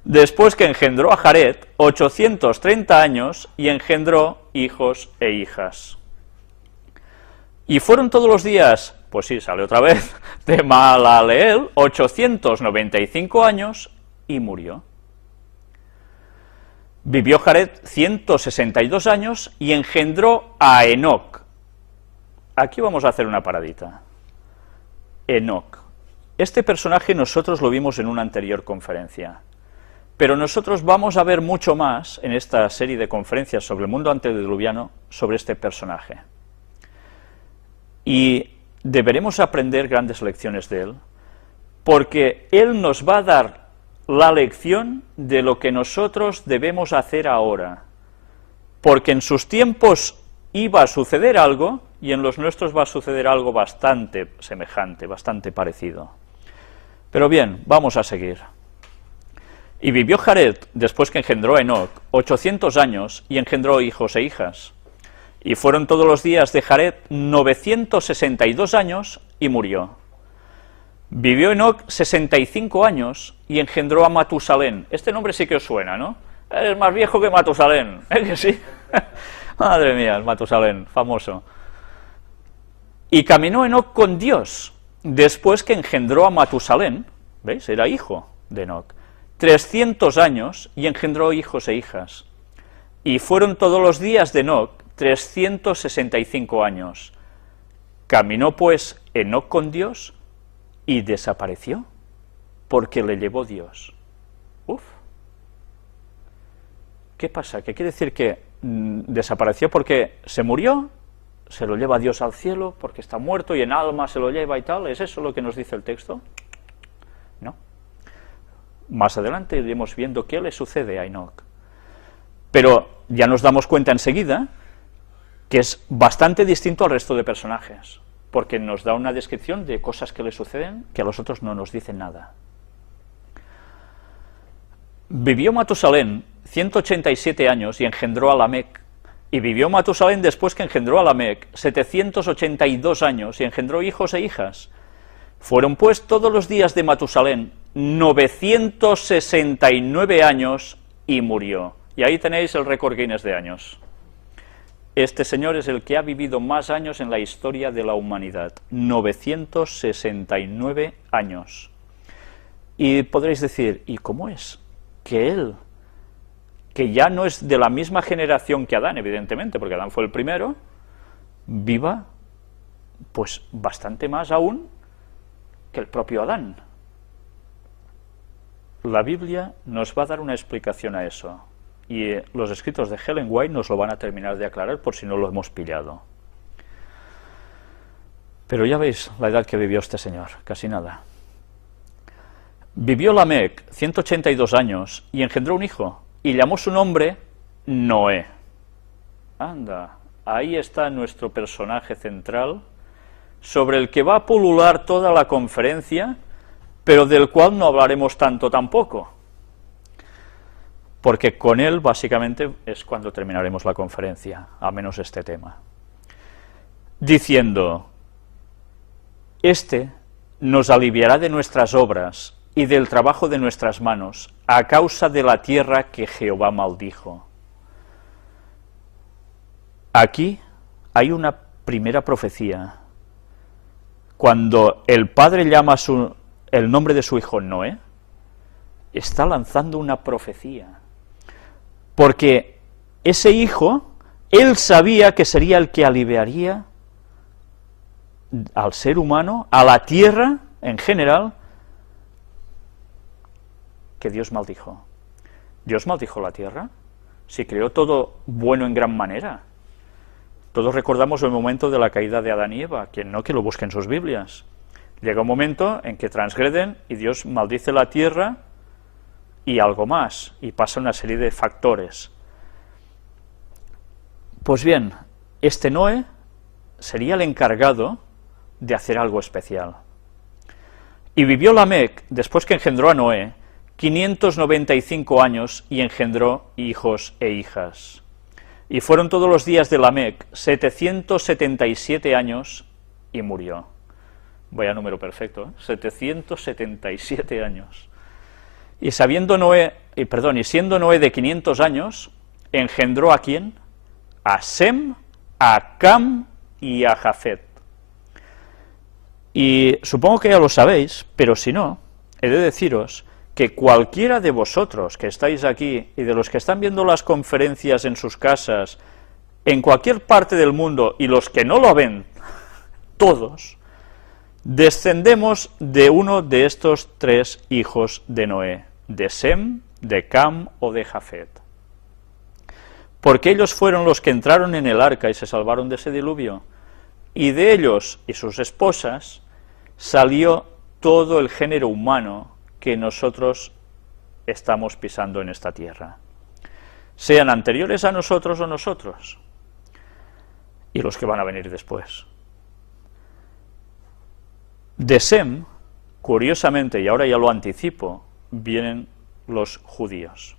después que engendró a Jared 830 años y engendró hijos e hijas. Y fueron todos los días, pues sí, sale otra vez, de Mahalaleel 895 años y murió. Vivió Jared 162 años y engendró a Enoc. Aquí vamos a hacer una paradita. Enoc. Este personaje nosotros lo vimos en una anterior conferencia, pero nosotros vamos a ver mucho más en esta serie de conferencias sobre el mundo antediluviano sobre este personaje. Y deberemos aprender grandes lecciones de él, porque él nos va a dar la lección de lo que nosotros debemos hacer ahora, porque en sus tiempos iba a suceder algo y en los nuestros va a suceder algo bastante semejante, bastante parecido. Pero bien, vamos a seguir. Y vivió Jared, después que engendró a Enoc, 800 años y engendró hijos e hijas. Y fueron todos los días de Jared 962 años y murió. Vivió Enoc 65 años y engendró a Matusalén. Este nombre sí que os suena, ¿no? Es más viejo que Matusalén, ¿eh que sí? Madre mía, el Matusalén, famoso. Y caminó Enoc con Dios, después que engendró a Matusalén, ¿veis? Era hijo de Enoc, 300 años y engendró hijos e hijas. Y fueron todos los días de Enoc 365 años. Caminó pues Enoc con Dios y desapareció, porque le llevó Dios. Uf. ¿Qué pasa? ¿Qué quiere decir que desapareció porque se murió? ¿Se lo lleva Dios al cielo porque está muerto y en alma se lo lleva y tal? ¿Es eso lo que nos dice el texto? No. Más adelante iremos viendo qué le sucede a Enoc. Pero ya nos damos cuenta enseguida que es bastante distinto al resto de personajes, porque nos da una descripción de cosas que le suceden que a los otros no nos dicen nada. Vivió Matusalén 187 años y engendró a Lamec. Y vivió Matusalén después que engendró a Lamec 782 años y engendró hijos e hijas. Fueron pues todos los días de Matusalén 969 años y murió. Y ahí tenéis el récord Guinness de años. Este señor es el que ha vivido más años en la historia de la humanidad, 969 años. Y podréis decir, ¿y cómo es que él, que ya no es de la misma generación que Adán, evidentemente, porque Adán fue el primero, viva pues bastante más aún que el propio Adán? La Biblia nos va a dar una explicación a eso. Y los escritos de Ellen White nos lo van a terminar de aclarar por si no lo hemos pillado. Pero ya veis la edad que vivió este señor, casi nada. Vivió Lamec 182 años y engendró un hijo, y llamó su nombre Noé. Anda, ahí está nuestro personaje central, sobre el que va a pulular toda la conferencia, pero del cual no hablaremos tanto tampoco, porque con él básicamente es cuando terminaremos la conferencia, a menos este tema, diciendo: este nos aliviará de nuestras obras y del trabajo de nuestras manos, a causa de la tierra que Jehová maldijo. Aquí hay una primera profecía. Cuando el padre llama el nombre de su hijo Noé, está lanzando una profecía. Porque ese hijo, él sabía que sería el que aliviaría al ser humano, a la tierra, en general, que Dios maldijo. ¿Dios maldijo la tierra? Si creó todo bueno en gran manera. Todos recordamos el momento de la caída de Adán y Eva, quien no, que lo busque en sus Biblias. Llega un momento en que transgreden y Dios maldice la tierra y algo más, y pasa una serie de factores. Pues bien, este Noé sería el encargado de hacer algo especial. Y vivió Lamec, después que engendró a Noé, 595 años y engendró hijos e hijas. Y fueron todos los días de Lamec 777 años y murió. Vaya número perfecto, ¿eh? 777 años. Y siendo Noé de 500 años, engendró ¿a quién? A Sem, a Cam y a Jafet. Y supongo que ya lo sabéis, pero si no, he de deciros que cualquiera de vosotros que estáis aquí y de los que están viendo las conferencias en sus casas, en cualquier parte del mundo, y los que no lo ven, todos, descendemos de uno de estos tres hijos de Noé, de Sem, de Cam o de Jafet. Porque ellos fueron los que entraron en el arca y se salvaron de ese diluvio, y de ellos y sus esposas salió todo el género humano que nosotros estamos pisando en esta tierra, sean anteriores a nosotros o nosotros, y los que van a venir después. De Sem, curiosamente, y ahora ya lo anticipo, vienen los judíos.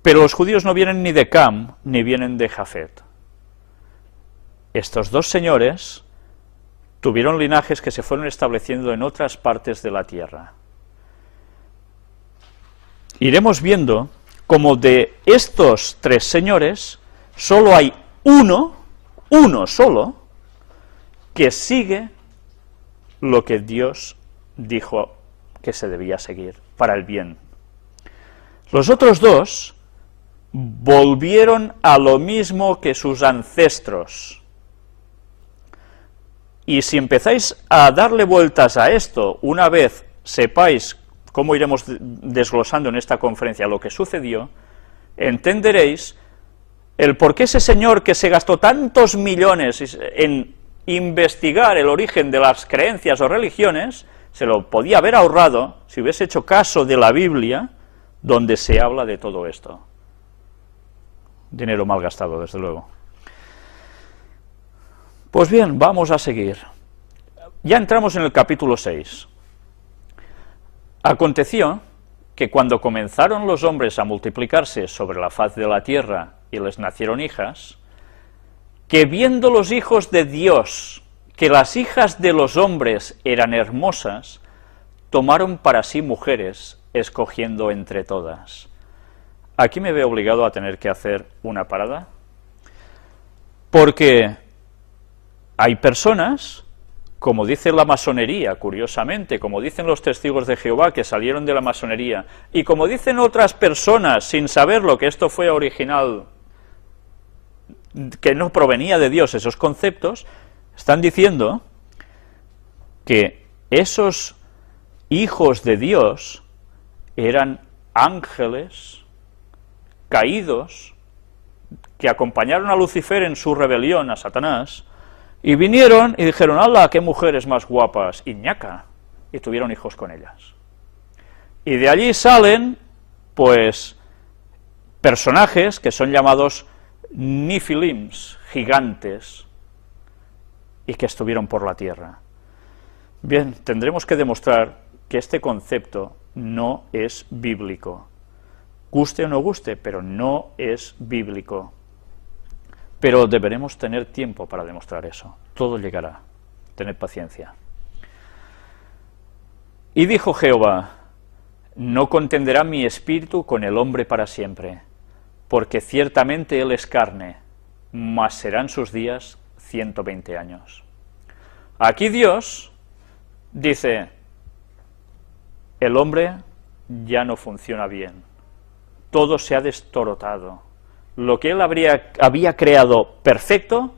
Pero los judíos no vienen ni de Cam, ni vienen de Jafet. Estos dos señores tuvieron linajes que se fueron estableciendo en otras partes de la tierra. Iremos viendo cómo de estos tres señores solo hay uno solo, que sigue lo que Dios dijo que se debía seguir para el bien. Los otros dos volvieron a lo mismo que sus ancestros. Y si empezáis a darle vueltas a esto, una vez sepáis cómo iremos desglosando en esta conferencia lo que sucedió, entenderéis el por qué ese señor que se gastó tantos millones en investigar el origen de las creencias o religiones, se lo podía haber ahorrado si hubiese hecho caso de la Biblia, donde se habla de todo esto. Dinero mal gastado, desde luego. Pues bien, vamos a seguir. Ya entramos en el capítulo 6. Aconteció que cuando comenzaron los hombres a multiplicarse sobre la faz de la tierra y les nacieron hijas, que viendo los hijos de Dios que las hijas de los hombres eran hermosas, tomaron para sí mujeres, escogiendo entre todas. Aquí me veo obligado a tener que hacer una parada, porque hay personas, como dice la masonería, curiosamente, como dicen los testigos de Jehová que salieron de la masonería, y como dicen otras personas, sin saberlo, que esto fue original, que no provenía de Dios esos conceptos, están diciendo que esos hijos de Dios eran ángeles caídos que acompañaron a Lucifer en su rebelión a Satanás, y vinieron y dijeron, ¡hala, qué mujeres más guapas! Y ñaca, y tuvieron hijos con ellas. Y de allí salen, pues, personajes que son llamados Nifilims, gigantes, y que estuvieron por la tierra. Bien, tendremos que demostrar que este concepto no es bíblico. Guste o no guste, pero no es bíblico. Pero deberemos tener tiempo para demostrar eso. Todo llegará. Tened paciencia. Y dijo Jehová, no contenderá mi espíritu con el hombre para siempre, porque ciertamente él es carne, mas serán sus días 120 años. Aquí Dios dice, el hombre ya no funciona bien, todo se ha destorotado. Lo que él había creado perfecto,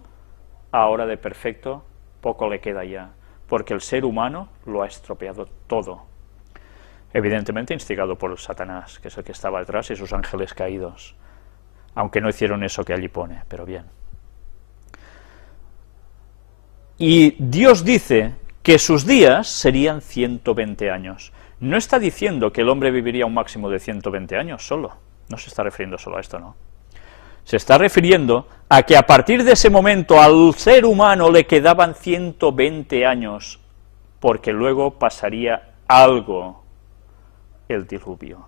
ahora de perfecto poco le queda ya, porque el ser humano lo ha estropeado todo. Evidentemente instigado por Satanás, que es el que estaba detrás, y sus ángeles caídos, aunque no hicieron eso que allí pone, pero bien. Y Dios dice que sus días serían 120 años. No está diciendo que el hombre viviría un máximo de 120 años solo, no se está refiriendo solo a esto, no. Se está refiriendo a que a partir de ese momento al ser humano le quedaban 120 años, porque luego pasaría algo, el diluvio.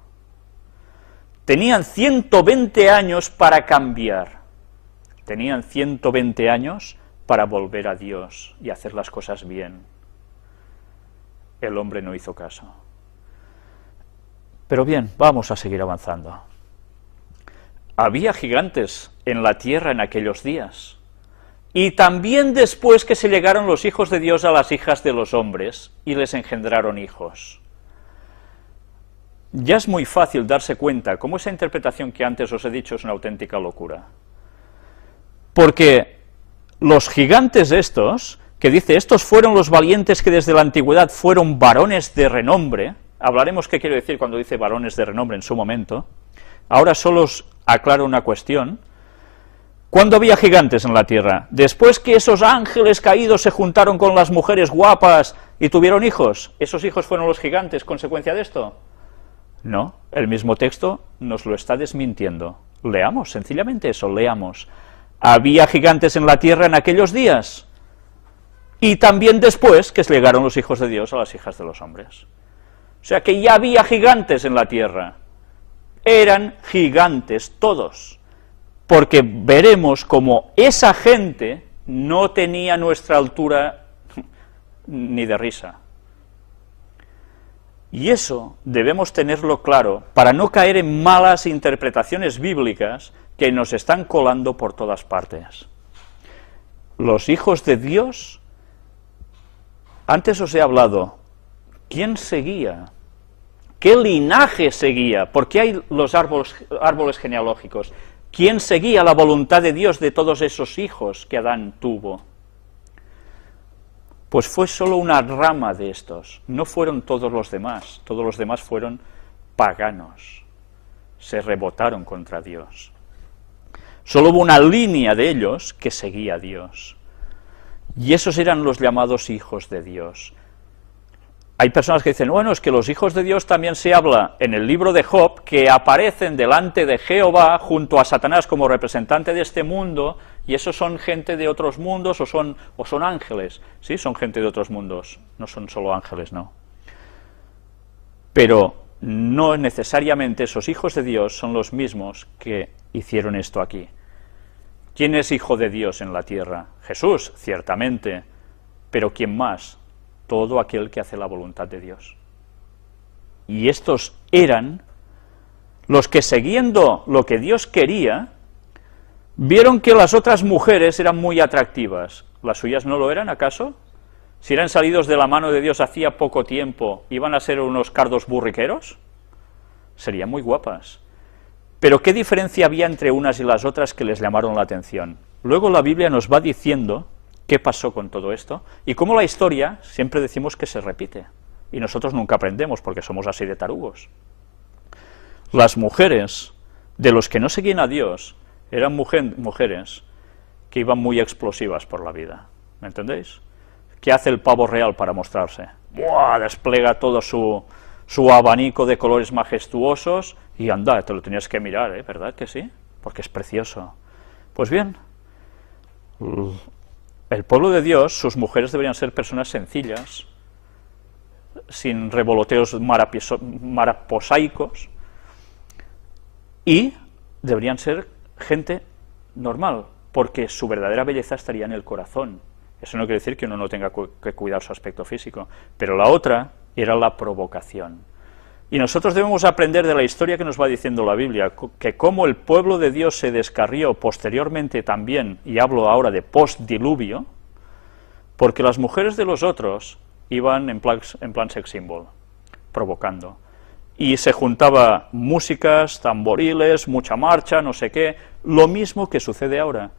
Tenían 120 años para cambiar, tenían 120 años para volver a Dios y hacer las cosas bien. El hombre no hizo caso. Pero bien, vamos a seguir avanzando. Había gigantes en la tierra en aquellos días, y también después que se llegaron los hijos de Dios a las hijas de los hombres, y les engendraron hijos. Ya es muy fácil darse cuenta cómo esa interpretación que antes os he dicho es una auténtica locura. Porque los gigantes estos, que dice, estos fueron los valientes que desde la antigüedad fueron varones de renombre, hablaremos qué quiere decir cuando dice varones de renombre en su momento. Ahora solo os aclaro una cuestión. ¿Cuándo había gigantes en la tierra? ¿Después que esos ángeles caídos se juntaron con las mujeres guapas y tuvieron hijos? ¿Esos hijos fueron los gigantes consecuencia de esto? No, el mismo texto nos lo está desmintiendo. Leamos, sencillamente eso, leamos. Había gigantes en la tierra en aquellos días, y también después que llegaron los hijos de Dios a las hijas de los hombres. O sea que ya había gigantes en la tierra. Eran gigantes todos, porque veremos como esa gente no tenía nuestra altura ni de risa. Y eso debemos tenerlo claro para no caer en malas interpretaciones bíblicas que nos están colando por todas partes. Los hijos de Dios, antes os he hablado, ¿quién seguía? ¿Qué linaje seguía? ¿Por qué hay los árboles genealógicos? ¿Quién seguía la voluntad de Dios de todos esos hijos que Adán tuvo? Pues fue solo una rama de estos, no fueron todos los demás fueron paganos, se rebotaron contra Dios. Solo hubo una línea de ellos que seguía a Dios, y esos eran los llamados hijos de Dios. Hay personas que dicen, bueno, es que los hijos de Dios también se habla en el libro de Job, que aparecen delante de Jehová junto a Satanás como representante de este mundo, y esos son gente de otros mundos o son ángeles. Sí, son gente de otros mundos, no son solo ángeles, no. Pero no necesariamente esos hijos de Dios son los mismos que hicieron esto aquí. ¿Quién es hijo de Dios en la tierra? Jesús, ciertamente, pero ¿quién más? Todo aquel que hace la voluntad de Dios. Y estos eran los que, siguiendo lo que Dios quería, vieron que las otras mujeres eran muy atractivas. ¿Las suyas no lo eran, acaso? Si eran salidos de la mano de Dios hacía poco tiempo, ¿iban a ser unos cardos burriqueros? Serían muy guapas. Pero ¿qué diferencia había entre unas y las otras que les llamaron la atención? Luego la Biblia nos va diciendo qué pasó con todo esto, y cómo la historia siempre decimos que se repite, y nosotros nunca aprendemos porque somos así de tarugos. Las mujeres de los que no seguían a Dios eran mujeres que iban muy explosivas por la vida, ¿me entendéis? ¿Qué hace el pavo real para mostrarse? ¡Buah! Despliega todo su abanico de colores majestuosos, y anda, te lo tenías que mirar, ¿verdad que sí? Porque es precioso. Pues bien, el pueblo de Dios, sus mujeres deberían ser personas sencillas, sin revoloteos maraposaicos, y deberían ser gente normal, porque su verdadera belleza estaría en el corazón. Eso no quiere decir que uno no tenga que cuidar su aspecto físico, pero la otra era la provocación. Y nosotros debemos aprender de la historia que nos va diciendo la Biblia, que como el pueblo de Dios se descarrió posteriormente también, y hablo ahora de postdiluvio, porque las mujeres de los otros iban en plan sex symbol, provocando. Y se juntaba músicas, tamboriles, mucha marcha, no sé qué, lo mismo que sucede ahora.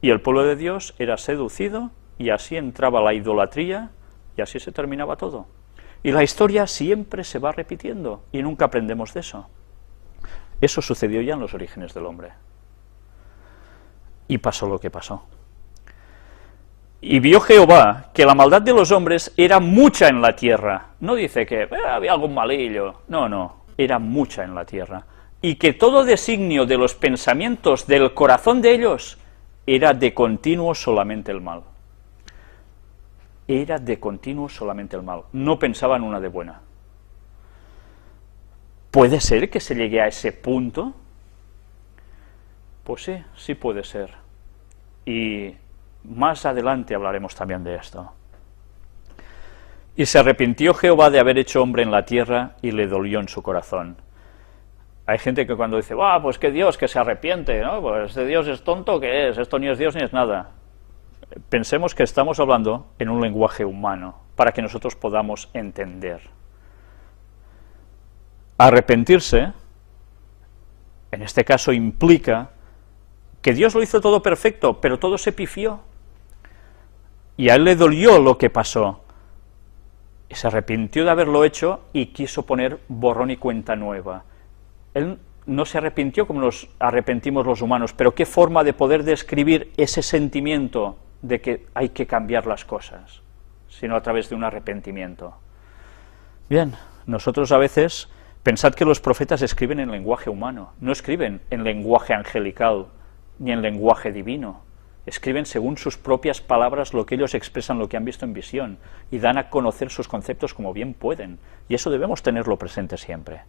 Y el pueblo de Dios era seducido, y así entraba la idolatría y así se terminaba todo. Y la historia siempre se va repitiendo, y nunca aprendemos de eso. Eso sucedió ya en los orígenes del hombre. Y pasó lo que pasó. Y vio Jehová que la maldad de los hombres era mucha en la tierra. No dice que había algún malillo. No, no, era mucha en la tierra. Y que todo designio de los pensamientos del corazón de ellos era de continuo solamente el mal. Era de continuo solamente el mal. No pensaban una de buena. ¿Puede ser que se llegue a ese punto? Pues sí, sí puede ser. Y más adelante hablaremos también de esto. Y se arrepintió Jehová de haber hecho hombre en la tierra, y le dolió en su corazón. Hay gente que cuando dice, pues que Dios, que se arrepiente, ¿no? Pues este Dios es tonto, ¿qué es? Esto ni es Dios ni es nada. Pensemos que estamos hablando en un lenguaje humano, para que nosotros podamos entender. Arrepentirse, en este caso, implica que Dios lo hizo todo perfecto, pero todo se pifió. Y a él le dolió lo que pasó. Y se arrepintió de haberlo hecho y quiso poner borrón y cuenta nueva. Él no se arrepintió como nos arrepentimos los humanos, pero qué forma de poder describir ese sentimiento de que hay que cambiar las cosas, sino a través de un arrepentimiento. Bien, nosotros a veces, pensad que los profetas escriben en lenguaje humano, no escriben en lenguaje angelical, ni en lenguaje divino. Escriben según sus propias palabras lo que ellos expresan, lo que han visto en visión, y dan a conocer sus conceptos como bien pueden, y eso debemos tenerlo presente siempre.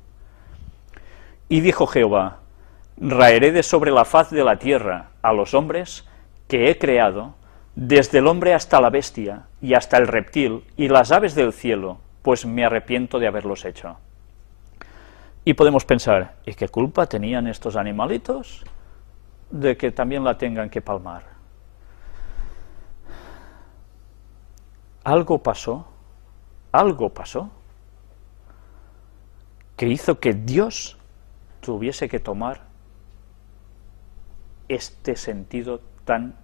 Y dijo Jehová, raeré de sobre la faz de la tierra a los hombres que he creado, desde el hombre hasta la bestia, y hasta el reptil, y las aves del cielo, pues me arrepiento de haberlos hecho. Y podemos pensar, ¿y qué culpa tenían estos animalitos de que también la tengan que palmar? Algo pasó, que hizo que Dios tuviese que tomar este sentido tan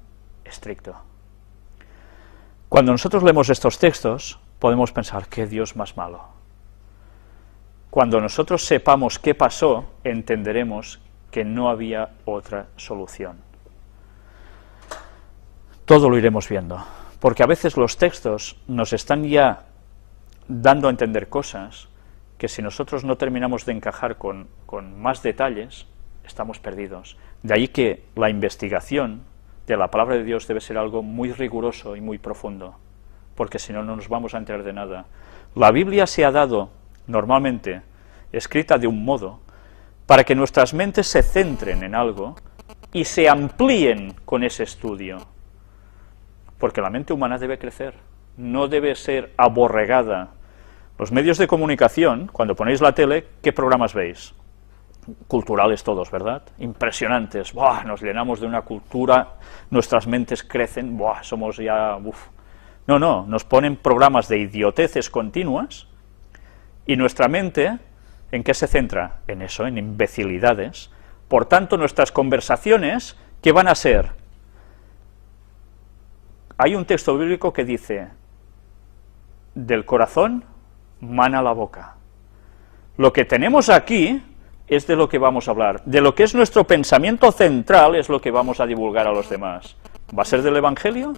estricto. Cuando nosotros leemos estos textos, podemos pensar, ¿qué Dios más malo? Cuando nosotros sepamos qué pasó, entenderemos que no había otra solución. Todo lo iremos viendo, porque a veces los textos nos están ya dando a entender cosas que si nosotros no terminamos de encajar con más detalles, estamos perdidos. De ahí que la investigación de la palabra de Dios debe ser algo muy riguroso y muy profundo, porque si no, no nos vamos a enterar de nada. La Biblia se ha dado, normalmente, escrita de un modo, para que nuestras mentes se centren en algo y se amplíen con ese estudio. Porque la mente humana debe crecer, no debe ser aborregada. Los medios de comunicación, cuando ponéis la tele, ¿qué programas veis? Culturales todos, ¿verdad? Impresionantes. ¡Buah! Nos llenamos de una cultura, nuestras mentes crecen, ¡buah! Somos ya... ¡uf! No, no, nos ponen programas de idioteces continuas y nuestra mente, ¿en qué se centra? En eso, en imbecilidades. Por tanto, nuestras conversaciones, ¿qué van a ser? Hay un texto bíblico que dice, del corazón mana la boca. Lo que tenemos aquí es de lo que vamos a hablar. De lo que es nuestro pensamiento central es lo que vamos a divulgar a los demás. ¿Va a ser del Evangelio?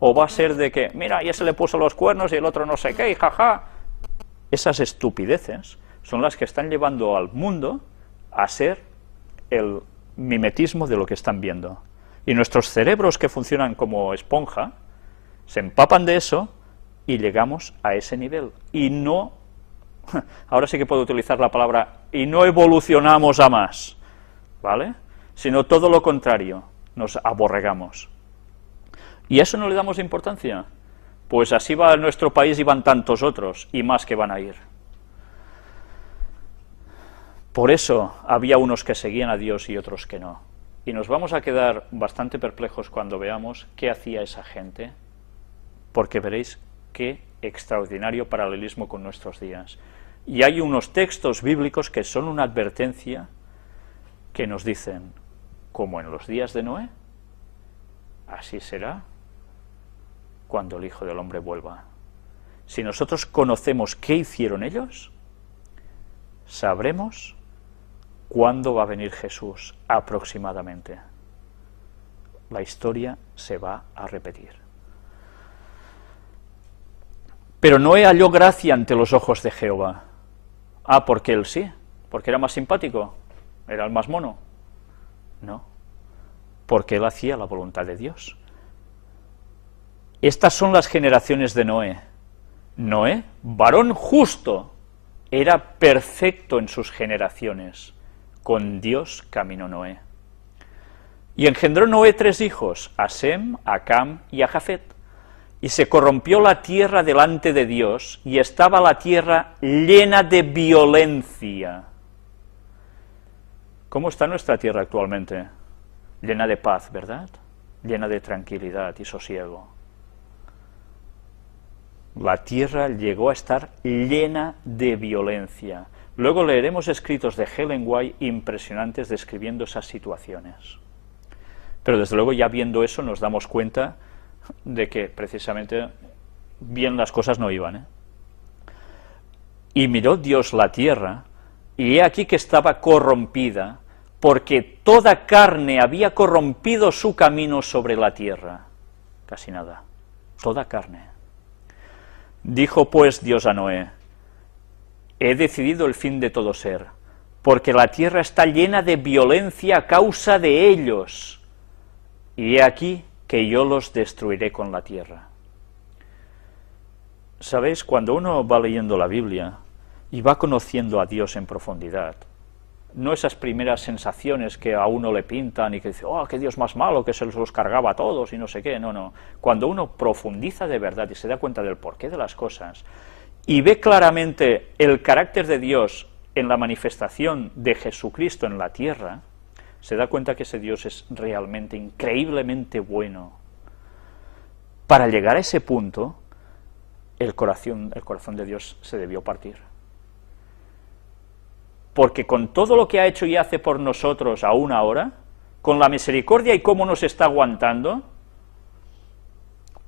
¿O va a ser de que, mira, ya se le puso los cuernos y el otro no sé qué, y jaja? Esas estupideces son las que están llevando al mundo a ser el mimetismo de lo que están viendo. Y nuestros cerebros, que funcionan como esponja, se empapan de eso y llegamos a ese nivel. Y no, ahora sí que puedo utilizar la palabra, y no evolucionamos a más, ¿vale? Sino todo lo contrario, nos aborregamos. ¿Y a eso no le damos importancia? Pues así va nuestro país y van tantos otros, y más que van a ir. Por eso había unos que seguían a Dios y otros que no. Y nos vamos a quedar bastante perplejos cuando veamos qué hacía esa gente, porque veréis qué extraordinario paralelismo con nuestros días. Y hay unos textos bíblicos que son una advertencia que nos dicen, como en los días de Noé, así será cuando el Hijo del Hombre vuelva. si nosotros conocemos qué hicieron ellos, sabremos cuándo va a venir Jesús aproximadamente. La historia se va a repetir. Pero Noé halló gracia ante los ojos de Jehová. Ah, porque él sí, porque era más simpático, era el más mono. No, porque él hacía la voluntad de Dios. Estas son las generaciones de Noé. Noé, varón justo, era perfecto en sus generaciones. Con Dios caminó Noé. Y engendró Noé 3 hijos, a Sem, a Cam y a Jafet. Y se corrompió la tierra delante de Dios, y estaba la tierra llena de violencia. ¿Cómo está nuestra tierra actualmente? Llena de paz, ¿verdad? Llena de tranquilidad y sosiego. La tierra llegó a estar llena de violencia. Luego leeremos escritos de Ellen White impresionantes describiendo esas situaciones. Pero desde luego, ya viendo eso, nos damos cuenta de que precisamente bien las cosas no iban. Y miró Dios la tierra, y he aquí que estaba corrompida, porque toda carne había corrompido su camino sobre la tierra. Casi nada, toda carne. Dijo pues Dios a Noé: he decidido el fin de todo ser, porque la tierra está llena de violencia a causa de ellos, y he aquí que yo los destruiré con la tierra. ¿Sabéis? Cuando uno va leyendo la Biblia y va conociendo a Dios en profundidad, no esas primeras sensaciones que a uno le pintan y que dice, oh, qué Dios más malo, que se los cargaba a todos y no sé qué, no. Cuando uno profundiza de verdad y se da cuenta del porqué de las cosas, y ve claramente el carácter de Dios en la manifestación de Jesucristo en la tierra, se da cuenta que ese Dios es realmente, increíblemente bueno. Para llegar a ese punto, el corazón de Dios se debió partir. Porque con todo lo que ha hecho y hace por nosotros aún ahora, con la misericordia y cómo nos está aguantando,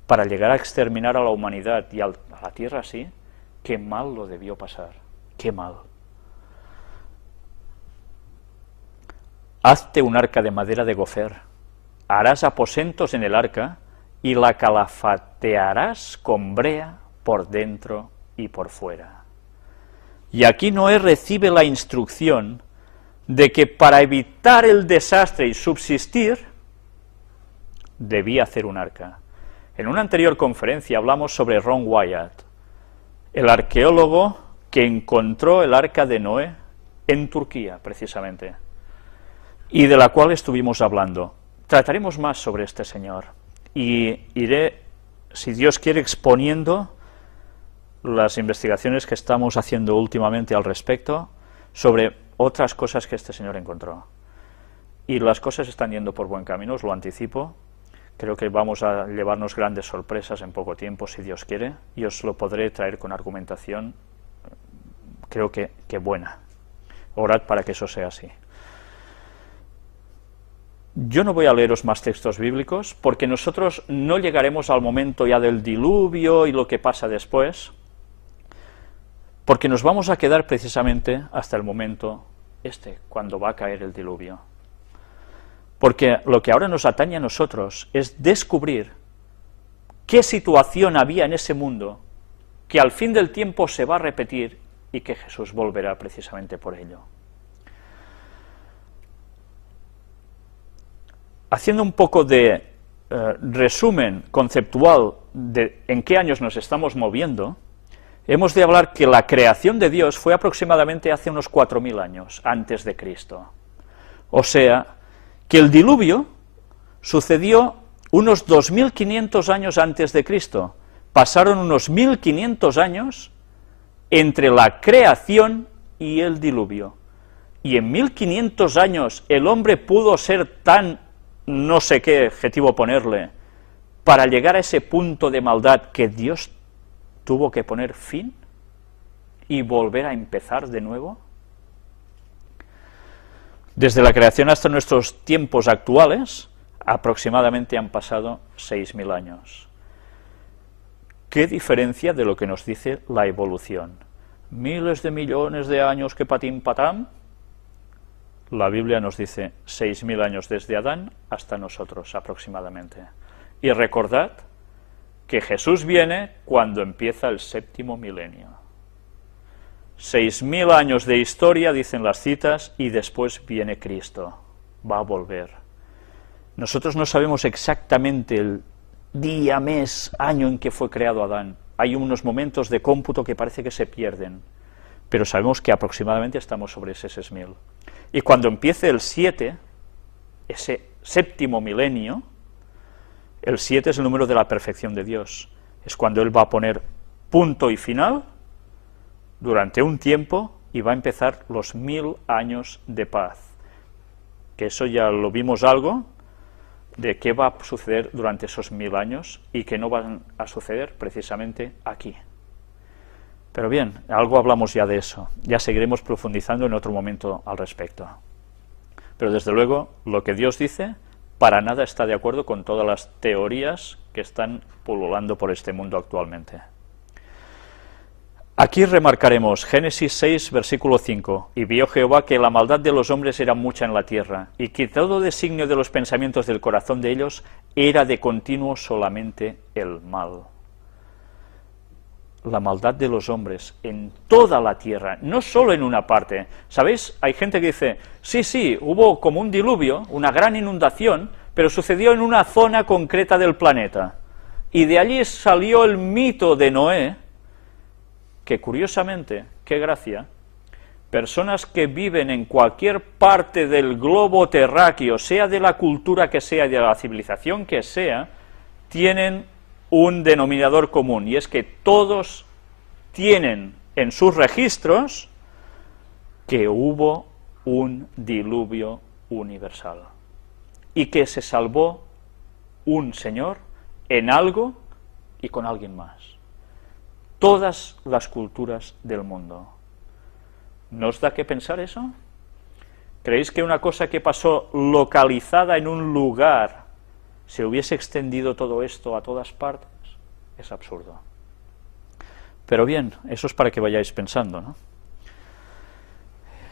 para llegar a exterminar a la humanidad y a la tierra así, qué mal lo debió pasar, qué mal. Hazte un arca de madera de gofer, harás aposentos en el arca, y la calafatearás con brea por dentro y por fuera. Y aquí Noé recibe la instrucción de que para evitar el desastre y subsistir, debía hacer un arca. En una anterior conferencia hablamos sobre Ron Wyatt, el arqueólogo que encontró el arca de Noé en Turquía, precisamente, y de la cual estuvimos hablando. Trataremos más sobre este señor, y iré, si Dios quiere, exponiendo las investigaciones que estamos haciendo últimamente al respecto, sobre otras cosas que este señor encontró. Y las cosas están yendo por buen camino, os lo anticipo. Creo que vamos a llevarnos grandes sorpresas en poco tiempo, si Dios quiere, y os lo podré traer con argumentación, creo que buena. Orad para que eso sea así. Yo no voy a leeros más textos bíblicos, porque nosotros no llegaremos al momento ya del diluvio y lo que pasa después, porque nos vamos a quedar precisamente hasta el momento cuando va a caer el diluvio. Porque lo que ahora nos atañe a nosotros es descubrir qué situación había en ese mundo que al fin del tiempo se va a repetir y que Jesús volverá precisamente por ello. Haciendo un poco de resumen conceptual de en qué años nos estamos moviendo, hemos de hablar que la creación de Dios fue aproximadamente hace unos 4000 años antes de Cristo. O sea, que el diluvio sucedió unos 2500 años antes de Cristo. Pasaron unos 1500 años entre la creación y el diluvio. Y en 1500 años el hombre pudo ser tan, no sé qué adjetivo ponerle, para llegar a ese punto de maldad que Dios tuvo que poner fin y volver a empezar de nuevo. Desde la creación hasta nuestros tiempos actuales, aproximadamente han pasado 6000 años. ¿Qué diferencia de lo que nos dice la evolución? Miles de millones de años que patín patán. La Biblia nos dice 6.000 años desde Adán hasta nosotros aproximadamente. Y recordad que Jesús viene cuando empieza el 7º milenio. 6.000 años de historia, dicen las citas, y después viene Cristo. Va a volver. Nosotros no sabemos exactamente el día, mes, año en que fue creado Adán. Hay unos momentos de cómputo que parece que se pierden, pero sabemos que aproximadamente estamos sobre ese 6.000. Y cuando empiece el 7, ese 7º milenio, el 7 es el número de la perfección de Dios. Es cuando Él va a poner punto y final durante un tiempo y va a empezar los 1000 años de paz. Que eso ya lo vimos algo, de qué va a suceder durante esos 1000 años y que no van a suceder precisamente aquí. Pero bien, algo hablamos ya de eso, ya seguiremos profundizando en otro momento al respecto. Pero desde luego, lo que Dios dice, para nada está de acuerdo con todas las teorías que están pululando por este mundo actualmente. Aquí remarcaremos Génesis 6, versículo 5, y vio Jehová que la maldad de los hombres era mucha en la tierra, y que todo designio de los pensamientos del corazón de ellos era de continuo solamente el mal. La maldad de los hombres en toda la tierra, no solo en una parte. ¿Sabéis? Hay gente que dice, sí, hubo como un diluvio, una gran inundación, pero sucedió en una zona concreta del planeta. Y de allí salió el mito de Noé, que curiosamente, qué gracia, personas que viven en cualquier parte del globo terráqueo, sea de la cultura que sea, de la civilización que sea, tienen un denominador común, y es que todos tienen en sus registros que hubo un diluvio universal, y que se salvó un Señor en algo y con alguien más. Todas las culturas del mundo. ¿No os da que pensar eso? ¿Creéis que una cosa que pasó localizada en un lugar se hubiese extendido todo esto a todas partes? Es absurdo. Pero bien, eso es para que vayáis pensando, ¿no?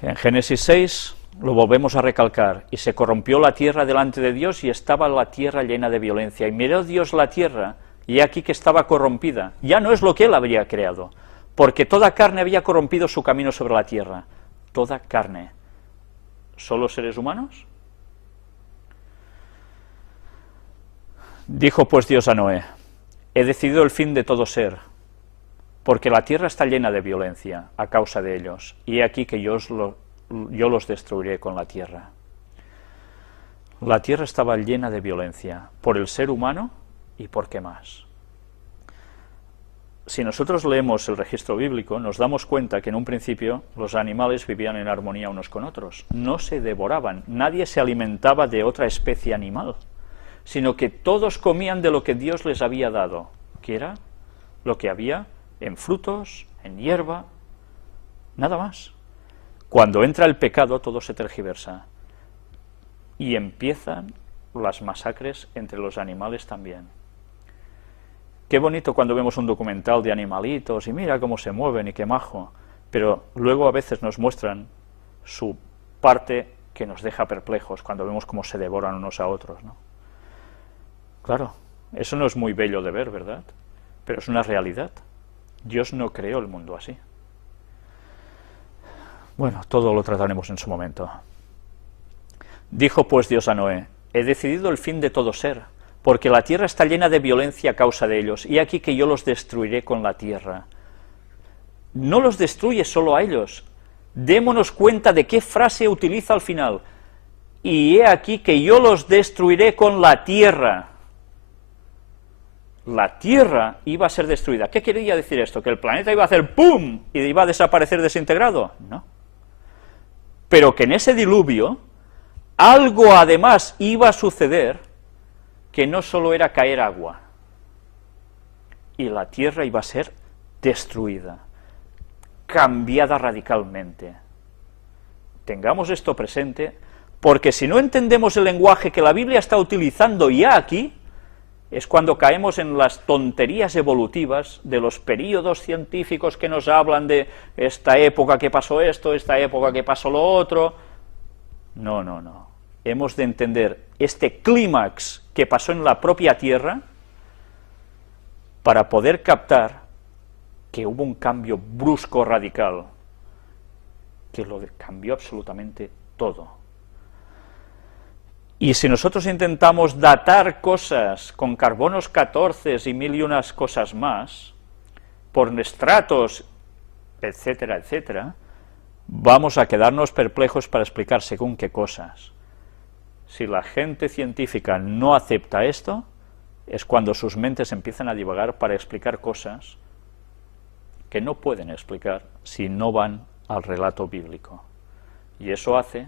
En Génesis 6 lo volvemos a recalcar, y se corrompió la tierra delante de Dios, y estaba la tierra llena de violencia, y miró Dios la tierra, y aquí que estaba corrompida. Ya no es lo que Él habría creado, porque toda carne había corrompido su camino sobre la tierra. Toda carne. ¿Solo seres humanos? Dijo pues Dios a Noé, he decidido el fin de todo ser, porque la tierra está llena de violencia a causa de ellos, y he aquí que yo los destruiré con la tierra. La tierra estaba llena de violencia, por el ser humano y por qué más. Si nosotros leemos el registro bíblico, nos damos cuenta que en un principio los animales vivían en armonía unos con otros, no se devoraban, nadie se alimentaba de otra especie animal, sino que todos comían de lo que Dios les había dado, que era lo que había en frutos, en hierba, nada más. Cuando entra el pecado, todo se tergiversa, y empiezan las masacres entre los animales también. Qué bonito cuando vemos un documental de animalitos, y mira cómo se mueven y qué majo, pero luego a veces nos muestran su parte que nos deja perplejos, cuando vemos cómo se devoran unos a otros, ¿no? Claro, eso no es muy bello de ver, ¿verdad? Pero es una realidad. Dios no creó el mundo así. Bueno, todo lo trataremos en su momento. Dijo pues Dios a Noé, he decidido el fin de todo ser, porque la tierra está llena de violencia a causa de ellos, y aquí que yo los destruiré con la tierra. No los destruye solo a ellos. Démonos cuenta de qué frase utiliza al final. Y he aquí que yo los destruiré con la tierra. La tierra iba a ser destruida. ¿Qué quería decir esto? ¿Que el planeta iba a hacer ¡pum! Y iba a desaparecer desintegrado? No. Pero que en ese diluvio algo además iba a suceder, que no solo era caer agua, y la tierra iba a ser destruida, cambiada radicalmente. Tengamos esto presente, porque si no entendemos el lenguaje que la Biblia está utilizando ya aquí, es cuando caemos en las tonterías evolutivas de los períodos científicos que nos hablan de esta época que pasó esto, esta época que pasó lo otro. No, no, no. Hemos de entender este clímax que pasó en la propia Tierra para poder captar que hubo un cambio brusco, radical, que lo cambió absolutamente todo. Y si nosotros intentamos datar cosas con carbonos 14 y mil y unas cosas más, por estratos, etcétera, etcétera, vamos a quedarnos perplejos para explicar según qué cosas. Si la gente científica no acepta esto, es cuando sus mentes empiezan a divagar para explicar cosas que no pueden explicar si no van al relato bíblico. Y eso hace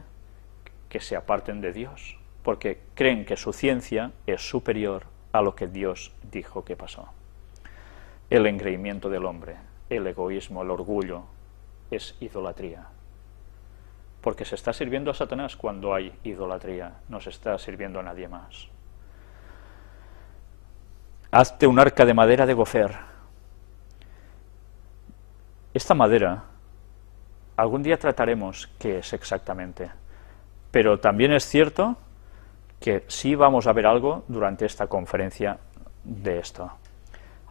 que se aparten de Dios, porque creen que su ciencia es superior a lo que Dios dijo que pasó. El engreimiento del hombre, el egoísmo, el orgullo, es idolatría. Porque se está sirviendo a Satanás cuando hay idolatría, no se está sirviendo a nadie más. Hazte un arca de madera de gofer. Esta madera, algún día trataremos qué es exactamente, pero también es cierto que sí vamos a ver algo durante esta conferencia de esto.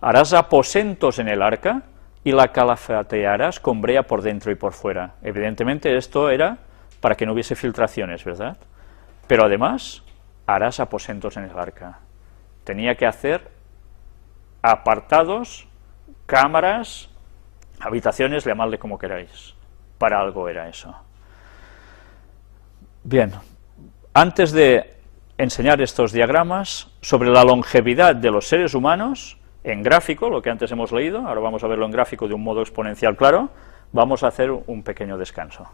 Harás aposentos en el arca y la calafatearás con brea por dentro y por fuera. Evidentemente esto era para que no hubiese filtraciones, ¿verdad? Pero además harás aposentos en el arca. Tenía que hacer apartados, cámaras, habitaciones, llamadle como queráis. Para algo era eso. Bien, antes de enseñar estos diagramas sobre la longevidad de los seres humanos, en gráfico, lo que antes hemos leído, ahora vamos a verlo en gráfico de un modo exponencial claro, vamos a hacer un pequeño descanso.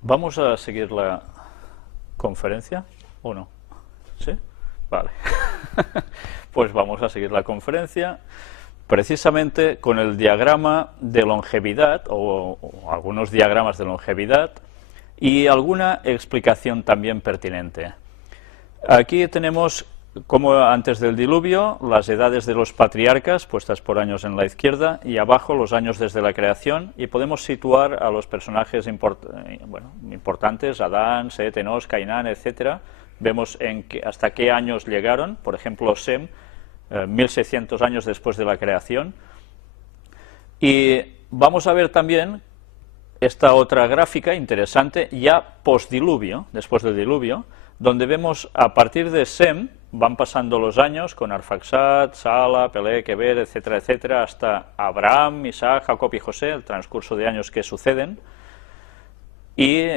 ¿Vamos a seguir la conferencia o no? ¿Sí? Vale. Pues vamos a seguir la conferencia precisamente con el diagrama de longevidad o algunos diagramas de longevidad y alguna explicación también pertinente. Aquí tenemos, como antes del diluvio, las edades de los patriarcas puestas por años en la izquierda y abajo los años desde la creación, y podemos situar a los personajes importantes, Adán, Set, Enos, Cainán, etcétera. Vemos hasta qué años llegaron, por ejemplo Sem, 1600 años después de la creación. Y vamos a ver también esta otra gráfica interesante, ya postdiluvio, después del diluvio, donde vemos a partir de Sem, van pasando los años con Arfaxad, Sala, Pelé, Eber, etcétera, etcétera, hasta Abraham, Isaac, Jacob y José, el transcurso de años que suceden. Y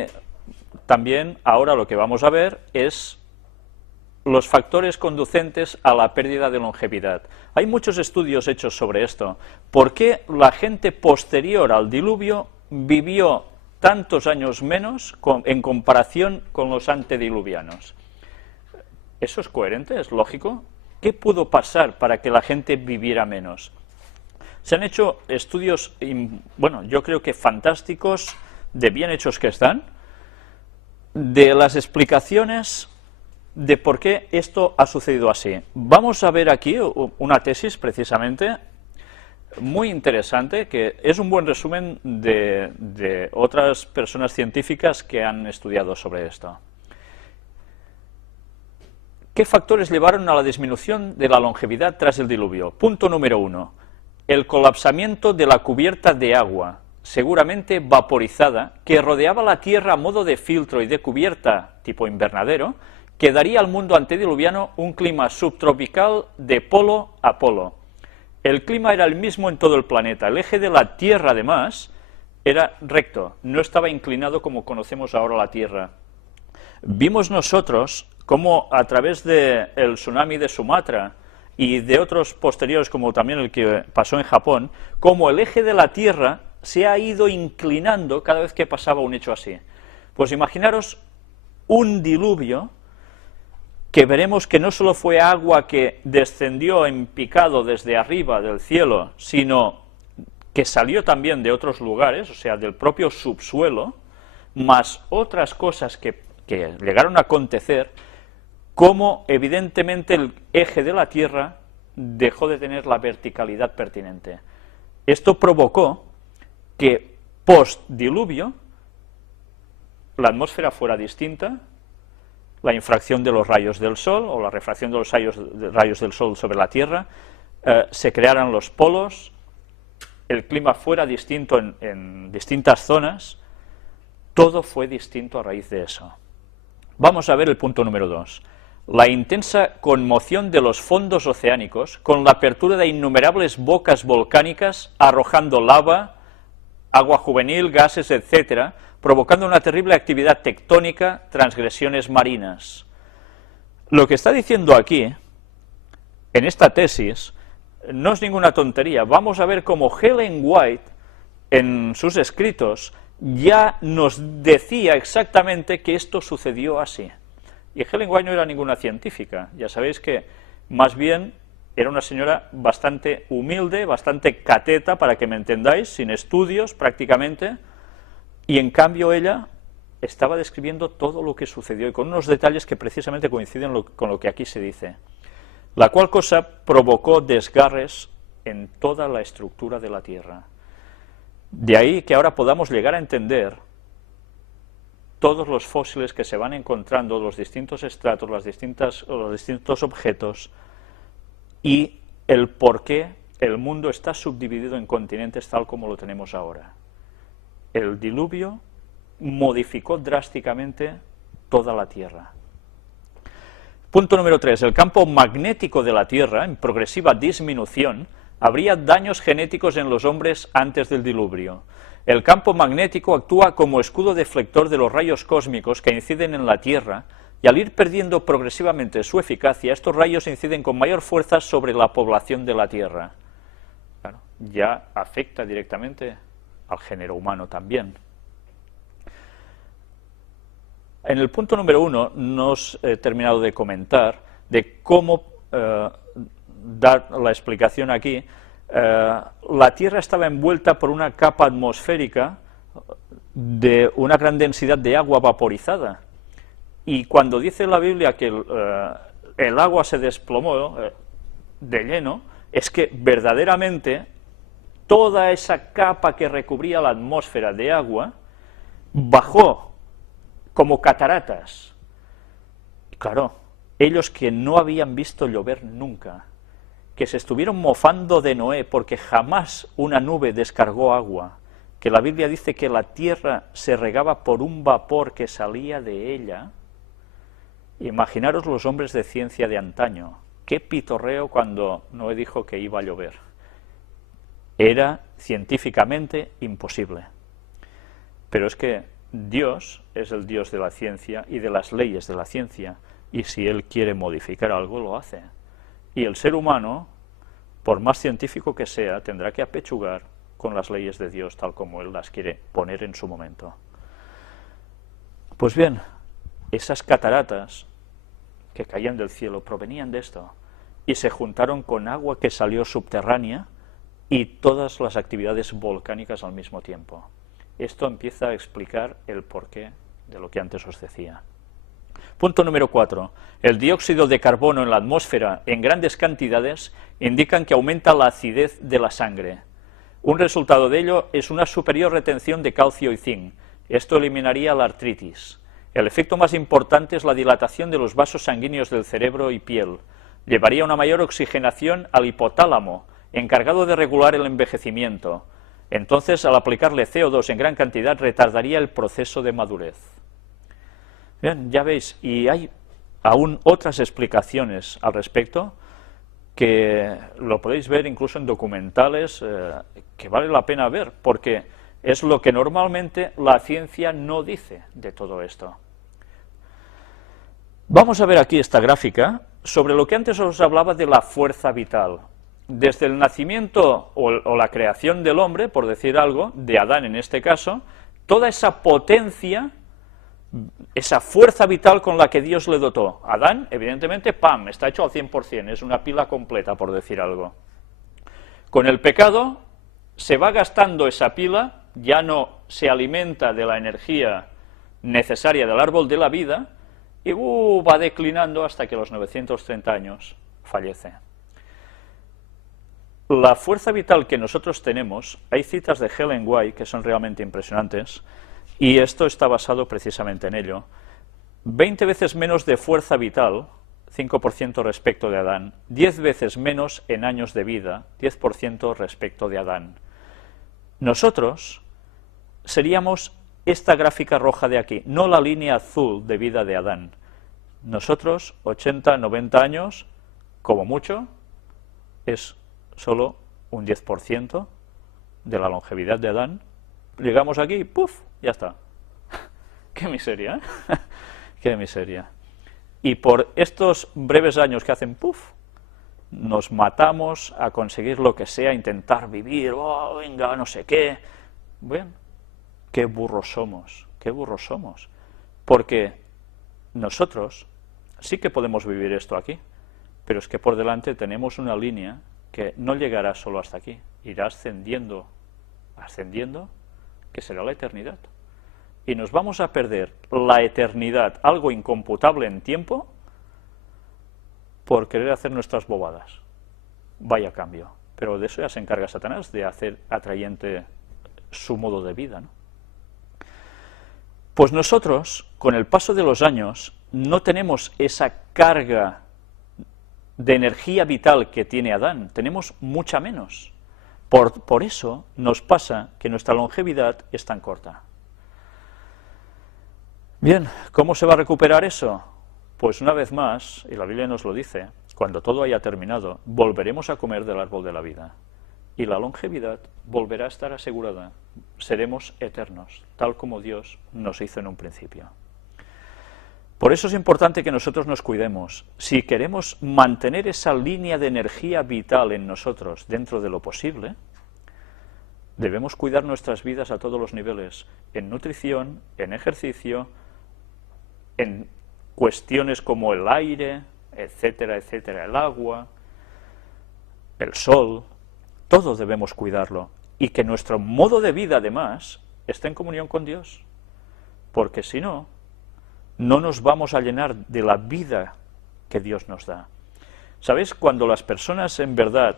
también ahora lo que vamos a ver es los factores conducentes a la pérdida de longevidad. Hay muchos estudios hechos sobre esto. ¿Por qué la gente posterior al diluvio vivió tantos años menos en comparación con los antediluvianos? ¿Eso es coherente? ¿Es lógico? ¿Qué pudo pasar para que la gente viviera menos? Se han hecho estudios, yo creo que fantásticos, de bien hechos que están, de las explicaciones de por qué esto ha sucedido así. Vamos a ver aquí una tesis precisamente muy interesante, que es un buen resumen de otras personas científicas que han estudiado sobre esto. ¿Qué factores llevaron a la disminución de la longevidad tras el diluvio? Punto número 1. El colapsamiento de la cubierta de agua, seguramente vaporizada, que rodeaba la Tierra a modo de filtro y de cubierta tipo invernadero, que daría al mundo antediluviano un clima subtropical de polo a polo. El clima era el mismo en todo el planeta. El eje de la Tierra, además, era recto, no estaba inclinado como conocemos ahora la Tierra. Vimos nosotros cómo a través del tsunami de Sumatra y de otros posteriores, como también el que pasó en Japón, cómo el eje de la Tierra se ha ido inclinando cada vez que pasaba un hecho así. Pues imaginaros un diluvio que veremos que no solo fue agua que descendió en picado desde arriba del cielo, sino que salió también de otros lugares, o sea, del propio subsuelo, más otras cosas que llegaron a acontecer, como evidentemente el eje de la Tierra dejó de tener la verticalidad pertinente. Esto provocó que post-diluvio la atmósfera fuera distinta, la infracción de los rayos del Sol o la refracción de los rayos del Sol sobre la Tierra, se crearan los polos, el clima fuera distinto en distintas zonas, todo fue distinto a raíz de eso. Vamos a ver el punto número 2. La intensa conmoción de los fondos oceánicos, con la apertura de innumerables bocas volcánicas, arrojando lava, agua juvenil, gases, etcétera, provocando una terrible actividad tectónica, transgresiones marinas. Lo que está diciendo aquí, en esta tesis, no es ninguna tontería. Vamos a ver cómo Ellen White, en sus escritos, ya nos decía exactamente que esto sucedió así. Y Ellen White no era ninguna científica, ya sabéis que más bien era una señora bastante humilde, bastante cateta, para que me entendáis, sin estudios prácticamente, y en cambio ella estaba describiendo todo lo que sucedió y con unos detalles que precisamente coinciden con lo que aquí se dice, la cual cosa provocó desgarres en toda la estructura de la Tierra. De ahí que ahora podamos llegar a entender todos los fósiles que se van encontrando, los distintos estratos, los distintos objetos, y el por qué el mundo está subdividido en continentes tal como lo tenemos ahora. El diluvio modificó drásticamente toda la Tierra. Punto número 3. El campo magnético de la Tierra, en progresiva disminución, habría daños genéticos en los hombres antes del diluvio. El campo magnético actúa como escudo deflector de los rayos cósmicos que inciden en la Tierra, y al ir perdiendo progresivamente su eficacia, estos rayos inciden con mayor fuerza sobre la población de la Tierra. Claro, ya afecta directamente al género humano también. En el punto número 1 nos he terminado de comentar de cómo dar la explicación aquí. La Tierra estaba envuelta por una capa atmosférica de una gran densidad de agua vaporizada, y cuando dice la Biblia que el agua se desplomó de lleno, es que verdaderamente toda esa capa que recubría la atmósfera de agua bajó como cataratas. Claro, ellos que no habían visto llover nunca, que se estuvieron mofando de Noé porque jamás una nube descargó agua, que la Biblia dice que la tierra se regaba por un vapor que salía de ella. Imaginaros los hombres de ciencia de antaño, qué pitorreo cuando Noé dijo que iba a llover. Era científicamente imposible. Pero es que Dios es el Dios de la ciencia y de las leyes de la ciencia, y si Él quiere modificar algo, lo hace. Y el ser humano, por más científico que sea, tendrá que apechugar con las leyes de Dios tal como Él las quiere poner en su momento. Pues bien, esas cataratas que caían del cielo provenían de esto, y se juntaron con agua que salió subterránea y todas las actividades volcánicas al mismo tiempo. Esto empieza a explicar el porqué de lo que antes os decía. Punto número 4. El dióxido de carbono en la atmósfera en grandes cantidades indican que aumenta la acidez de la sangre. Un resultado de ello es una superior retención de calcio y zinc. Esto eliminaría la artritis. El efecto más importante es la dilatación de los vasos sanguíneos del cerebro y piel. Llevaría una mayor oxigenación al hipotálamo, encargado de regular el envejecimiento. Entonces, al aplicarle CO2 en gran cantidad, retardaría el proceso de madurez. Bien, ya veis, y hay aún otras explicaciones al respecto, que lo podéis ver incluso en documentales que vale la pena ver, porque es lo que normalmente la ciencia no dice de todo esto. Vamos a ver aquí esta gráfica sobre lo que antes os hablaba de la fuerza vital. Desde el nacimiento o la creación del hombre, por decir algo, de Adán en este caso, toda esa potencia, esa fuerza vital con la que Dios le dotó. Adán, evidentemente, ¡pam!, está hecho al 100%, es una pila completa, por decir algo. Con el pecado, se va gastando esa pila, ya no se alimenta de la energía necesaria del árbol de la vida y va declinando hasta que a los 930 años fallece. La fuerza vital que nosotros tenemos, hay citas de Ellen White que son realmente impresionantes, y esto está basado precisamente en ello. 20 veces menos de fuerza vital, 5% respecto de Adán, 10 veces menos en años de vida, 10% respecto de Adán. Nosotros seríamos esta gráfica roja de aquí, no la línea azul de vida de Adán. Nosotros, 80, 90 años, como mucho, es solo un 10% de la longevidad de Adán. Llegamos aquí, ¡puf!, ya está. ¡Qué miseria! ¿Eh? ¡Qué miseria! Y por estos breves años que hacen ¡puf!, nos matamos a conseguir lo que sea, intentar vivir, oh, venga, no sé qué. Bueno, qué burros somos, porque nosotros sí que podemos vivir esto aquí, pero es que por delante tenemos una línea que no llegará solo hasta aquí, irá ascendiendo, que será la eternidad. Y nos vamos a perder la eternidad, algo incomputable en tiempo, por querer hacer nuestras bobadas. Vaya cambio. Pero de eso ya se encarga Satanás, de hacer atrayente su modo de vida, ¿no? Pues nosotros, con el paso de los años, no tenemos esa carga de energía vital que tiene Adán, tenemos mucha menos. Por eso nos pasa que nuestra longevidad es tan corta. Bien, ¿cómo se va a recuperar eso? Pues una vez más, y la Biblia nos lo dice, cuando todo haya terminado, volveremos a comer del árbol de la vida. Y la longevidad volverá a estar asegurada. Seremos eternos, tal como Dios nos hizo en un principio. Por eso es importante que nosotros nos cuidemos. Si queremos mantener esa línea de energía vital en nosotros dentro de lo posible, debemos cuidar nuestras vidas a todos los niveles, en nutrición, en ejercicio, en cuestiones como el aire, etcétera, etcétera, el agua, el sol, todo debemos cuidarlo. Y que nuestro modo de vida, además, esté en comunión con Dios. Porque si no, no nos vamos a llenar de la vida que Dios nos da. ¿Sabéis? Cuando las personas en verdad,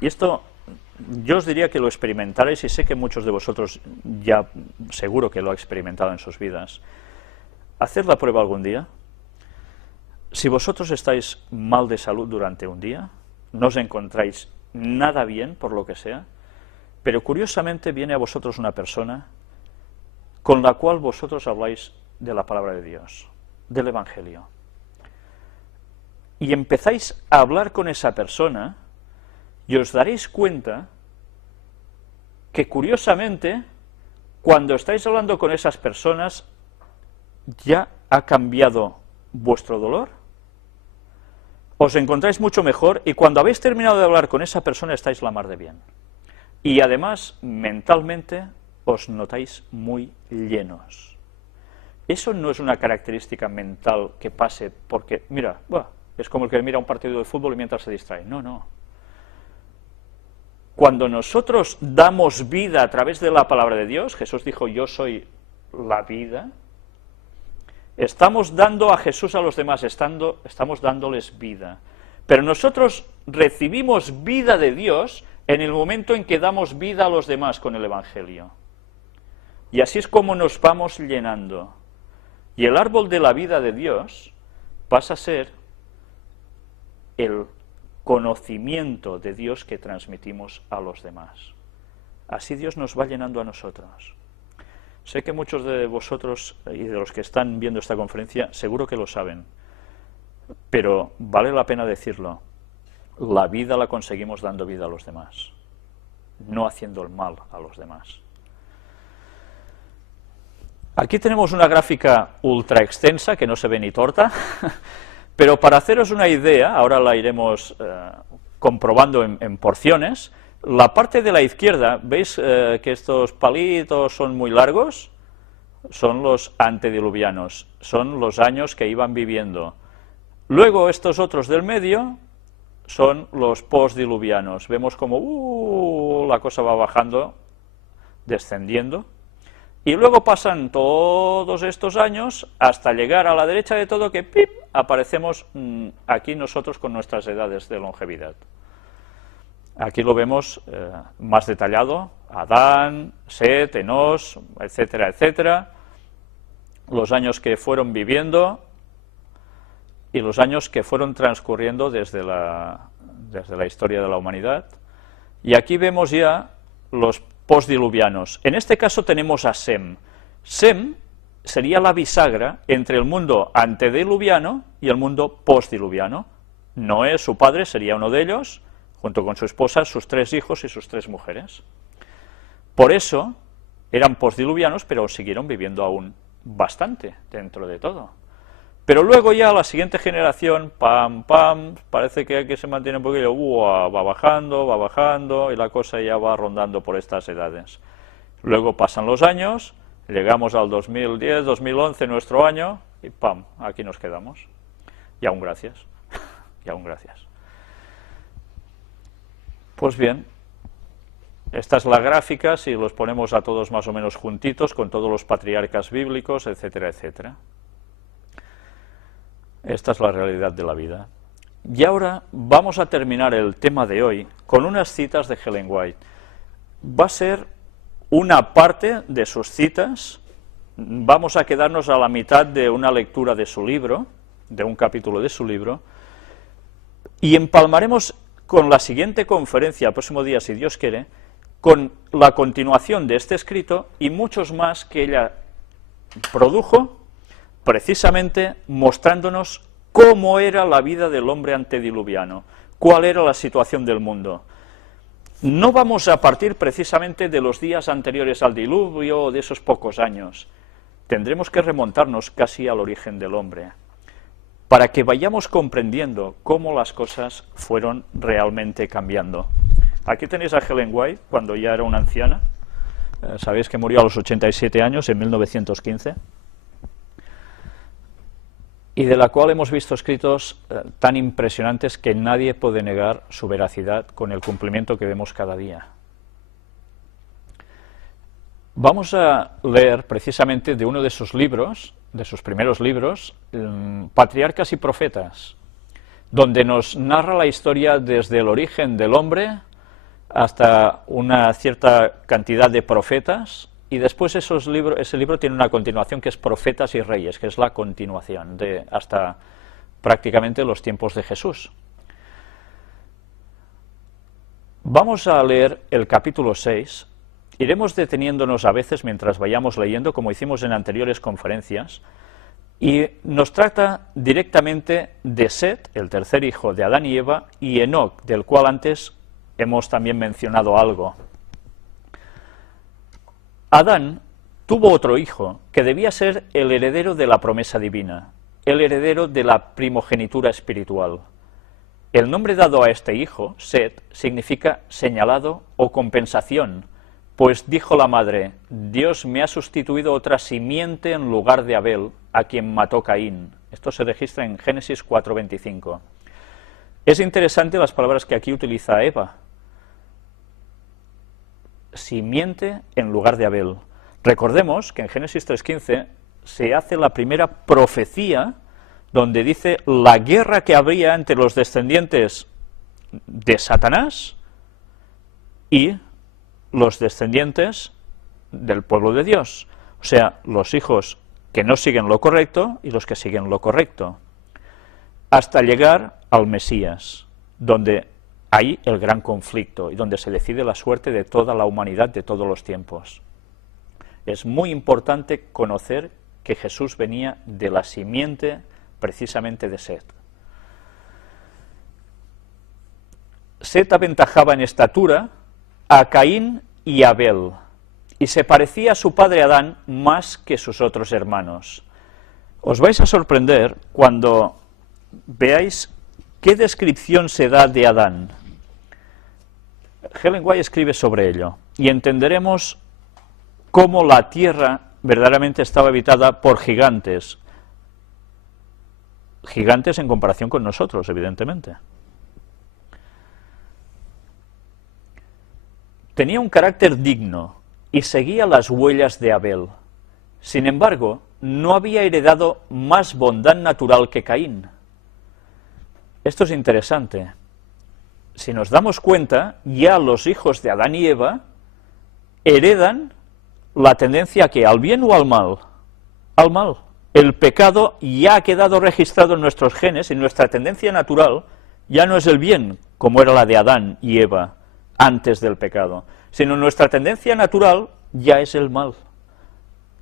y esto yo os diría que lo experimentaréis, y sé que muchos de vosotros ya seguro que lo ha experimentado en sus vidas, haced la prueba algún día. Si vosotros estáis mal de salud durante un día, no os encontráis nada bien por lo que sea, pero curiosamente viene a vosotros una persona con la cual vosotros habláis de la palabra de Dios, del Evangelio, y empezáis a hablar con esa persona, y os daréis cuenta que curiosamente, cuando estáis hablando con esas personas, ya ha cambiado vuestro dolor, os encontráis mucho mejor, y cuando habéis terminado de hablar con esa persona estáis la mar de bien. Y además, mentalmente, os notáis muy llenos. Eso no es una característica mental que pase porque, mira, es como el que mira un partido de fútbol y mientras se distrae. No, no. Cuando nosotros damos vida a través de la palabra de Dios, Jesús dijo, yo soy la vida, estamos dando a Jesús a los demás, estamos dándoles vida. Pero nosotros recibimos vida de Dios en el momento en que damos vida a los demás con el Evangelio. Y así es como nos vamos llenando. Y el árbol de la vida de Dios pasa a ser el conocimiento de Dios que transmitimos a los demás. Así Dios nos va llenando a nosotros. Sé que muchos de vosotros y de los que están viendo esta conferencia seguro que lo saben, pero vale la pena decirlo. La vida la conseguimos dando vida a los demás, no haciendo el mal a los demás. Aquí tenemos una gráfica ultra extensa que no se ve ni torta, pero para haceros una idea, ahora la iremos comprobando en porciones. La parte de la izquierda, ¿veis que estos palitos son muy largos? Son los antediluvianos, son los años que iban viviendo. Luego estos otros del medio son los postdiluvianos. Vemos como la cosa va bajando, descendiendo, y luego pasan todos estos años hasta llegar a la derecha de todo que ¡pip!, aparecemos aquí nosotros con nuestras edades de longevidad. Aquí lo vemos más detallado: Adán, Set, Enós, etcétera, etcétera, los años que fueron viviendo y los años que fueron transcurriendo desde la historia de la humanidad. Y aquí vemos ya los postdiluvianos. En este caso tenemos a Sem. Sem sería la bisagra entre el mundo antediluviano y el mundo postdiluviano. Noé, su padre, sería uno de ellos, junto con su esposa, sus 3 hijos y sus 3 mujeres. Por eso eran postdiluvianos, pero siguieron viviendo aún bastante dentro de todo. Pero luego ya la siguiente generación, parece que se mantiene un poquillo, va bajando, y la cosa ya va rondando por estas edades. Luego pasan los años, llegamos al 2010, 2011, nuestro año, y aquí nos quedamos. Y aún gracias, y aún gracias. Pues bien, esta es la gráfica, si los ponemos a todos más o menos juntitos, con todos los patriarcas bíblicos, etcétera, etcétera. Esta es la realidad de la vida. Y ahora vamos a terminar el tema de hoy con unas citas de Ellen White. Va a ser una parte de sus citas, vamos a quedarnos a la mitad de una lectura de su libro, de un capítulo de su libro, y empalmaremos con la siguiente conferencia, el próximo día, si Dios quiere, con la continuación de este escrito y muchos más que ella produjo, precisamente mostrándonos cómo era la vida del hombre antediluviano, cuál era la situación del mundo. No vamos a partir precisamente de los días anteriores al diluvio o de esos pocos años. Tendremos que remontarnos casi al origen del hombre, para que vayamos comprendiendo cómo las cosas fueron realmente cambiando. Aquí tenéis a Ellen White, cuando ya era una anciana. Sabéis que murió a los 87 años, en 1915. Y de la cual hemos visto escritos tan impresionantes que nadie puede negar su veracidad con el cumplimiento que vemos cada día. Vamos a leer precisamente de uno de sus libros, de sus primeros libros, Patriarcas y Profetas, donde nos narra la historia desde el origen del hombre hasta una cierta cantidad de profetas, y después ese libro tiene una continuación que es Profetas y Reyes, que es la continuación hasta prácticamente los tiempos de Jesús. Vamos a leer el capítulo 6, iremos deteniéndonos a veces mientras vayamos leyendo, como hicimos en anteriores conferencias, y nos trata directamente de Set, el tercer hijo de Adán y Eva, y Enoc, del cual antes hemos también mencionado algo. Adán tuvo otro hijo, que debía ser el heredero de la promesa divina, el heredero de la primogenitura espiritual. El nombre dado a este hijo, Set, significa señalado o compensación, pues dijo la madre: Dios me ha sustituido otra simiente en lugar de Abel, a quien mató Caín. Esto se registra en Génesis 4:25. Es interesante las palabras que aquí utiliza Eva. Simiente en lugar de Abel. Recordemos que en Génesis 3:15 se hace la primera profecía donde dice la guerra que habría entre los descendientes de Satanás y los descendientes del pueblo de Dios, o sea, los hijos que no siguen lo correcto y los que siguen lo correcto, hasta llegar al Mesías, donde hay el gran conflicto y donde se decide la suerte de toda la humanidad de todos los tiempos. Es muy importante conocer que Jesús venía de la simiente precisamente de Set. Set aventajaba en estatura a Caín y Abel, y se parecía a su padre Adán más que sus otros hermanos. Os vais a sorprender cuando veáis qué descripción se da de Adán. Ellen White escribe sobre ello, y entenderemos cómo la tierra verdaderamente estaba habitada por gigantes. Gigantes en comparación con nosotros, evidentemente. Tenía un carácter digno y seguía las huellas de Abel. Sin embargo, no había heredado más bondad natural que Caín. Esto es interesante. Si nos damos cuenta, ya los hijos de Adán y Eva heredan la tendencia que al bien o al mal. Al mal. El pecado ya ha quedado registrado en nuestros genes y nuestra tendencia natural ya no es el bien, como era la de Adán y Eva antes del pecado, sino nuestra tendencia natural ya es el mal.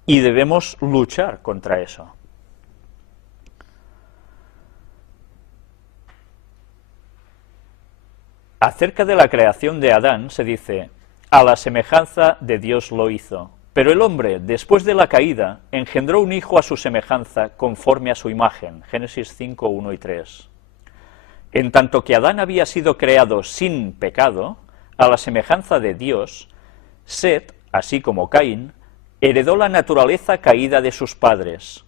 Y debemos luchar contra eso. Acerca de la creación de Adán se dice, a la semejanza de Dios lo hizo. Pero el hombre, después de la caída, engendró un hijo a su semejanza, conforme a su imagen. Génesis 5, 1 y 3. En tanto que Adán había sido creado sin pecado, a la semejanza de Dios, Set, así como Caín, heredó la naturaleza caída de sus padres.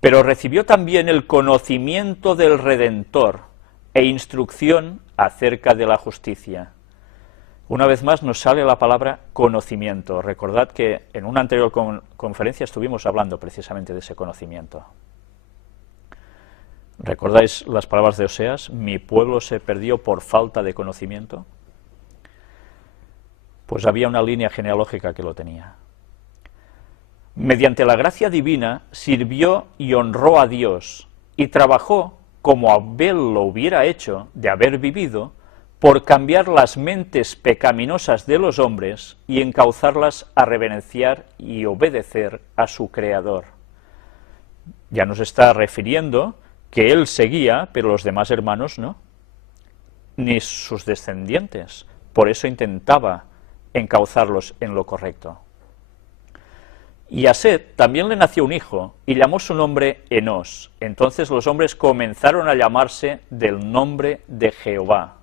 Pero recibió también el conocimiento del Redentor e instrucción acerca de la justicia. Una vez más nos sale la palabra conocimiento. Recordad que en una anterior conferencia estuvimos hablando precisamente de ese conocimiento. ¿Recordáis las palabras de Oseas? Mi pueblo se perdió por falta de conocimiento. Pues había una línea genealógica que lo tenía. Mediante la gracia divina sirvió y honró a Dios y trabajó como Abel lo hubiera hecho de haber vivido, por cambiar las mentes pecaminosas de los hombres y encauzarlas a reverenciar y obedecer a su Creador. Ya nos está refiriendo que él seguía, pero los demás hermanos no, ni sus descendientes. Por eso intentaba encauzarlos en lo correcto. Y a Set también le nació un hijo, y llamó su nombre Enós. Entonces los hombres comenzaron a llamarse del nombre de Jehová.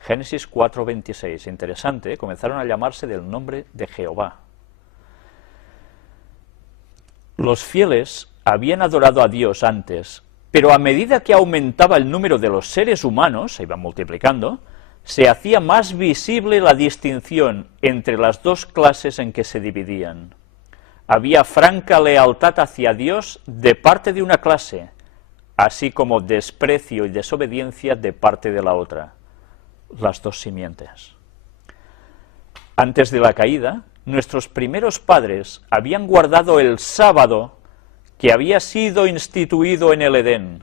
Génesis 4:26, interesante, comenzaron a llamarse del nombre de Jehová. Los fieles habían adorado a Dios antes, pero a medida que aumentaba el número de los seres humanos, se iban multiplicando, se hacía más visible la distinción entre las dos clases en que se dividían. Había franca lealtad hacia Dios de parte de una clase, así como desprecio y desobediencia de parte de la otra. Las dos simientes. Antes de la caída, nuestros primeros padres habían guardado el sábado que había sido instituido en el Edén,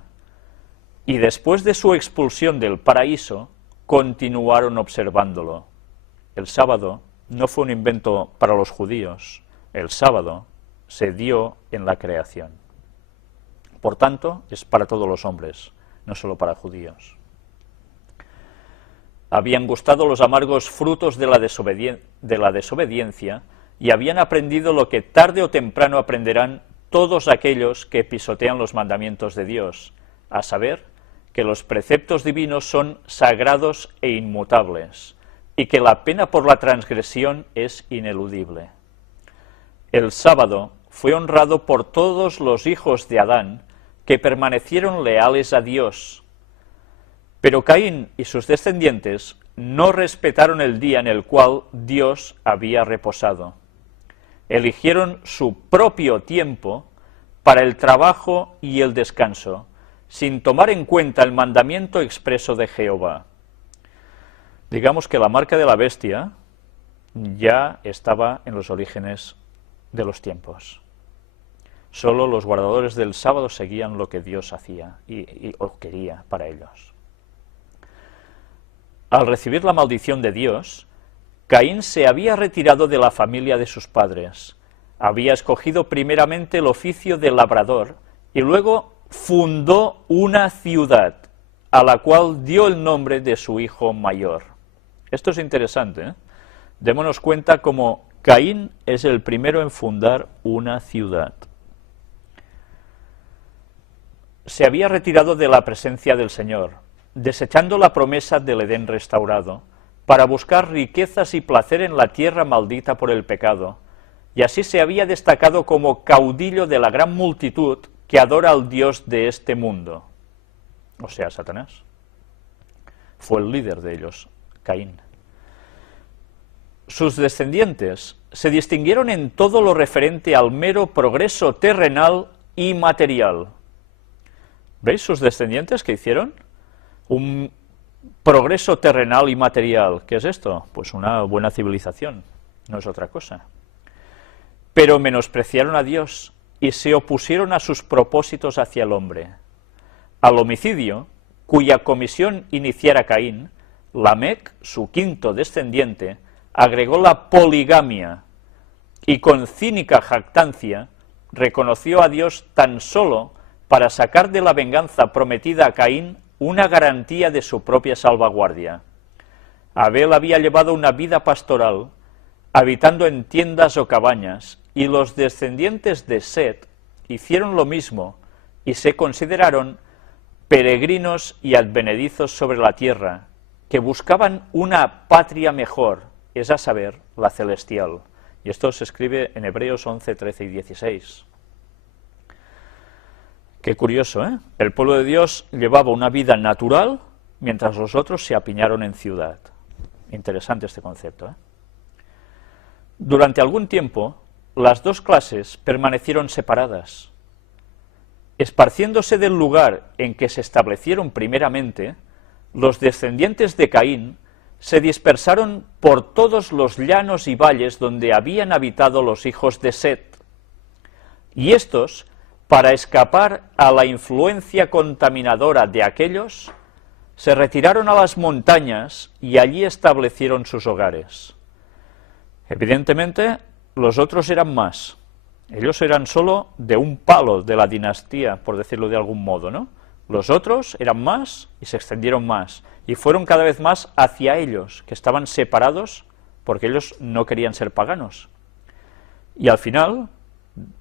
y después de su expulsión del paraíso, continuaron observándolo. El sábado no fue un invento para los judíos, el sábado se dio en la creación. Por tanto, es para todos los hombres, no solo para judíos. Habían gustado los amargos frutos de la desobediencia y habían aprendido lo que tarde o temprano aprenderán todos aquellos que pisotean los mandamientos de Dios, a saber, que los preceptos divinos son sagrados e inmutables, y que la pena por la transgresión es ineludible. El sábado fue honrado por todos los hijos de Adán, que permanecieron leales a Dios. Pero Caín y sus descendientes no respetaron el día en el cual Dios había reposado. Eligieron su propio tiempo para el trabajo y el descanso, sin tomar en cuenta el mandamiento expreso de Jehová. Digamos que la marca de la bestia ya estaba en los orígenes de los tiempos. Solo los guardadores del sábado seguían lo que Dios hacía o quería para ellos. Al recibir la maldición de Dios, Caín se había retirado de la familia de sus padres, había escogido primeramente el oficio de labrador y luego fundó una ciudad, a la cual dio el nombre de su hijo mayor. Esto es interesante, ¿eh? Démonos cuenta cómo Caín es el primero en fundar una ciudad. Se había retirado de la presencia del Señor, desechando la promesa del Edén restaurado, para buscar riquezas y placer en la tierra maldita por el pecado, y así se había destacado como caudillo de la gran multitud que adora al Dios de este mundo, o sea, Satanás. Fue el líder de ellos, Caín. sus descendientes se distinguieron en todo lo referente al mero progreso terrenal y material. ¿Veis sus descendientes qué hicieron? Un progreso terrenal y material. ¿Qué es esto? Pues una buena civilización, no es otra cosa. Pero menospreciaron a Dios y se opusieron a sus propósitos hacia el hombre. Al homicidio, cuya comisión iniciara Caín, Lamec, su quinto descendiente, agregó la poligamia y con cínica jactancia reconoció a Dios tan solo para sacar de la venganza prometida a Caín una garantía de su propia salvaguardia. Abel había llevado una vida pastoral, habitando en tiendas o cabañas, y los descendientes de Set hicieron lo mismo y se consideraron peregrinos y advenedizos sobre la tierra, que buscaban una patria mejor, es a saber, la celestial. Y esto se escribe en Hebreos 11, 13 y 16. Qué curioso, ¿eh? El pueblo de Dios llevaba una vida natural, mientras los otros se apiñaron en ciudad. Interesante este concepto, ¿eh? Durante algún tiempo, las dos clases permanecieron separadas. Esparciéndose del lugar en que se establecieron primeramente, los descendientes de Caín se dispersaron por todos los llanos y valles donde habían habitado los hijos de Set, y estos, para escapar a la influencia contaminadora de aquellos, se retiraron a las montañas y allí establecieron sus hogares. Evidentemente, los otros eran más. Ellos eran solo de un palo de la dinastía, por decirlo de algún modo, ¿no? Los otros eran más y se extendieron más, y fueron cada vez más hacia ellos, que estaban separados porque ellos no querían ser paganos. Y al final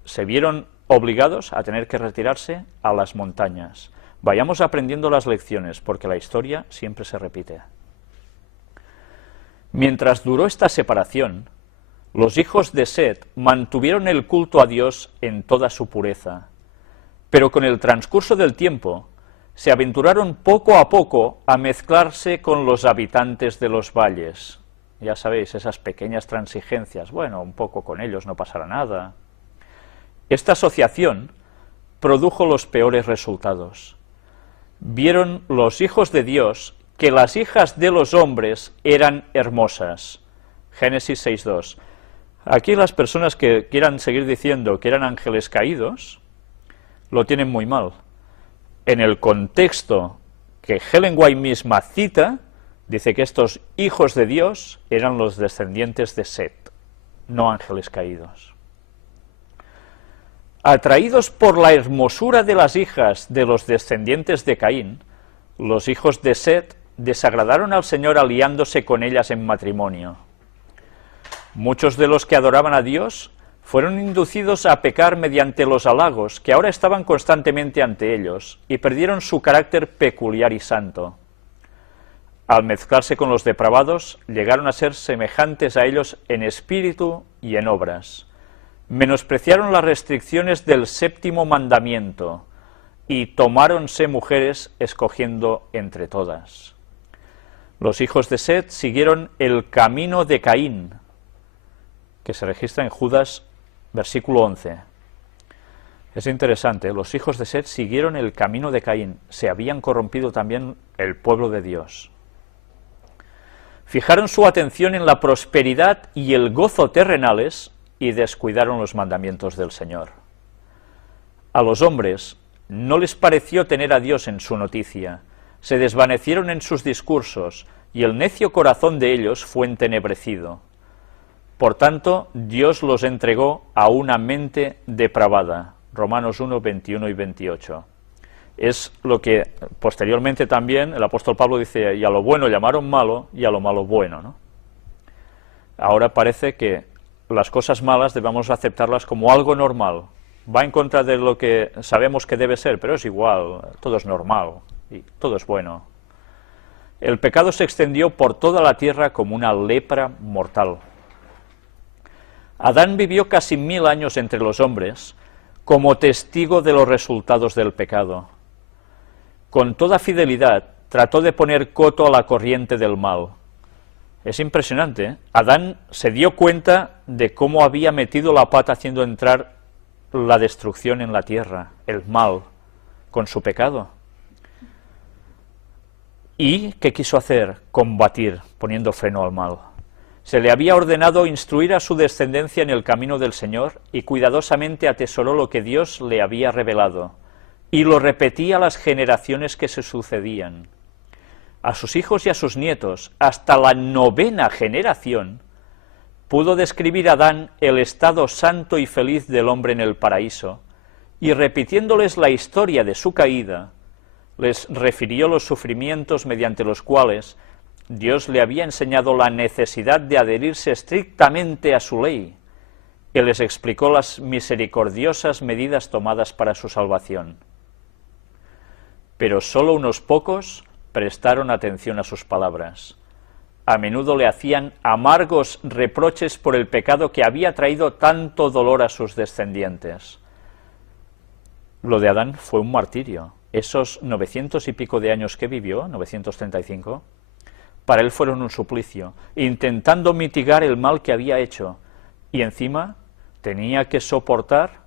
se vieron obligados a tener que retirarse a las montañas. Vayamos aprendiendo las lecciones, porque la historia siempre se repite. Mientras duró esta separación, los hijos de Set mantuvieron el culto a Dios en toda su pureza, pero con el transcurso del tiempo se aventuraron poco a poco a mezclarse con los habitantes de los valles. Ya sabéis, esas pequeñas transigencias, bueno, un poco con ellos no pasará nada. Esta asociación produjo los peores resultados. Vieron los hijos de Dios que las hijas de los hombres eran hermosas. Génesis 6:2. Aquí las personas que quieran seguir diciendo que eran ángeles caídos, lo tienen muy mal. En el contexto que Ellen White misma cita, dice que estos hijos de Dios eran los descendientes de Set, no ángeles caídos. Atraídos por la hermosura de las hijas de los descendientes de Caín, los hijos de Set desagradaron al Señor aliándose con ellas en matrimonio. Muchos de los que adoraban a Dios fueron inducidos a pecar mediante los halagos que ahora estaban constantemente ante ellos y perdieron su carácter peculiar y santo. Al mezclarse con los depravados, llegaron a ser semejantes a ellos en espíritu y en obras. Menospreciaron las restricciones del séptimo mandamiento y tomáronse mujeres escogiendo entre todas. Los hijos de Set siguieron el camino de Caín, que se registra en Judas, versículo 11. Es interesante, los hijos de Set siguieron el camino de Caín, se habían corrompido también el pueblo de Dios. Fijaron su atención en la prosperidad y el gozo terrenales y descuidaron los mandamientos del Señor. A los hombres no les pareció tener a Dios en su noticia, se desvanecieron en sus discursos y el necio corazón de ellos fue entenebrecido. Por tanto, Dios los entregó a una mente depravada. Romanos 1, 21 y 28. Es lo que posteriormente también el apóstol Pablo dice, y a lo bueno llamaron malo, y a lo malo bueno, ¿no? Ahora parece que las cosas malas debemos aceptarlas como algo normal. Va en contra de lo que sabemos que debe ser, pero es igual, todo es normal, y todo es bueno. El pecado se extendió por toda la tierra como una lepra mortal. Adán vivió casi 1000 años entre los hombres como testigo de los resultados del pecado. Con toda fidelidad trató de poner coto a la corriente del mal. Es impresionante, ¿eh? Adán se dio cuenta de cómo había metido la pata haciendo entrar la destrucción en la tierra, el mal, con su pecado. ¿Y qué quiso hacer? Combatir, poniendo freno al mal. Se le había ordenado instruir a su descendencia en el camino del Señor y cuidadosamente atesoró lo que Dios le había revelado, y lo repetía a las generaciones que se sucedían. A sus hijos y a sus nietos, hasta la 9ª generación, pudo describir Adán el estado santo y feliz del hombre en el paraíso, y repitiéndoles la historia de su caída, les refirió los sufrimientos mediante los cuales Dios le había enseñado la necesidad de adherirse estrictamente a su ley, y les explicó las misericordiosas medidas tomadas para su salvación. Pero sólo unos pocos prestaron atención a sus palabras. A menudo le hacían amargos reproches por el pecado que había traído tanto dolor a sus descendientes. Lo de Adán fue un martirio. Esos 900 y pico de años que vivió, 935, para él fueron un suplicio, intentando mitigar el mal que había hecho, y encima tenía que soportar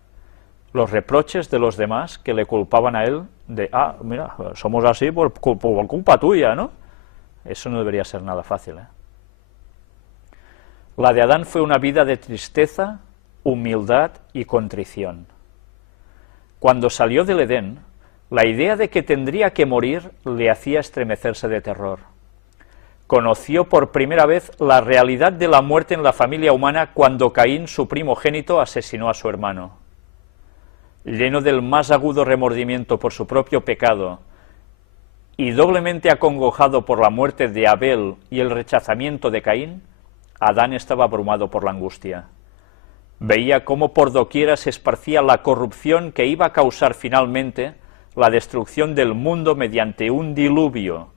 los reproches de los demás que le culpaban a él de, mira, somos así por culpa tuya, ¿no? Eso no debería ser nada fácil, ¿eh? La de Adán fue una vida de tristeza, humildad y contrición. Cuando salió del Edén, la idea de que tendría que morir le hacía estremecerse de terror. Conoció por primera vez la realidad de la muerte en la familia humana cuando Caín, su primogénito, asesinó a su hermano. Lleno del más agudo remordimiento por su propio pecado y doblemente acongojado por la muerte de Abel y el rechazamiento de Caín, Adán estaba abrumado por la angustia. Veía cómo por doquiera se esparcía la corrupción que iba a causar finalmente la destrucción del mundo mediante un diluvio,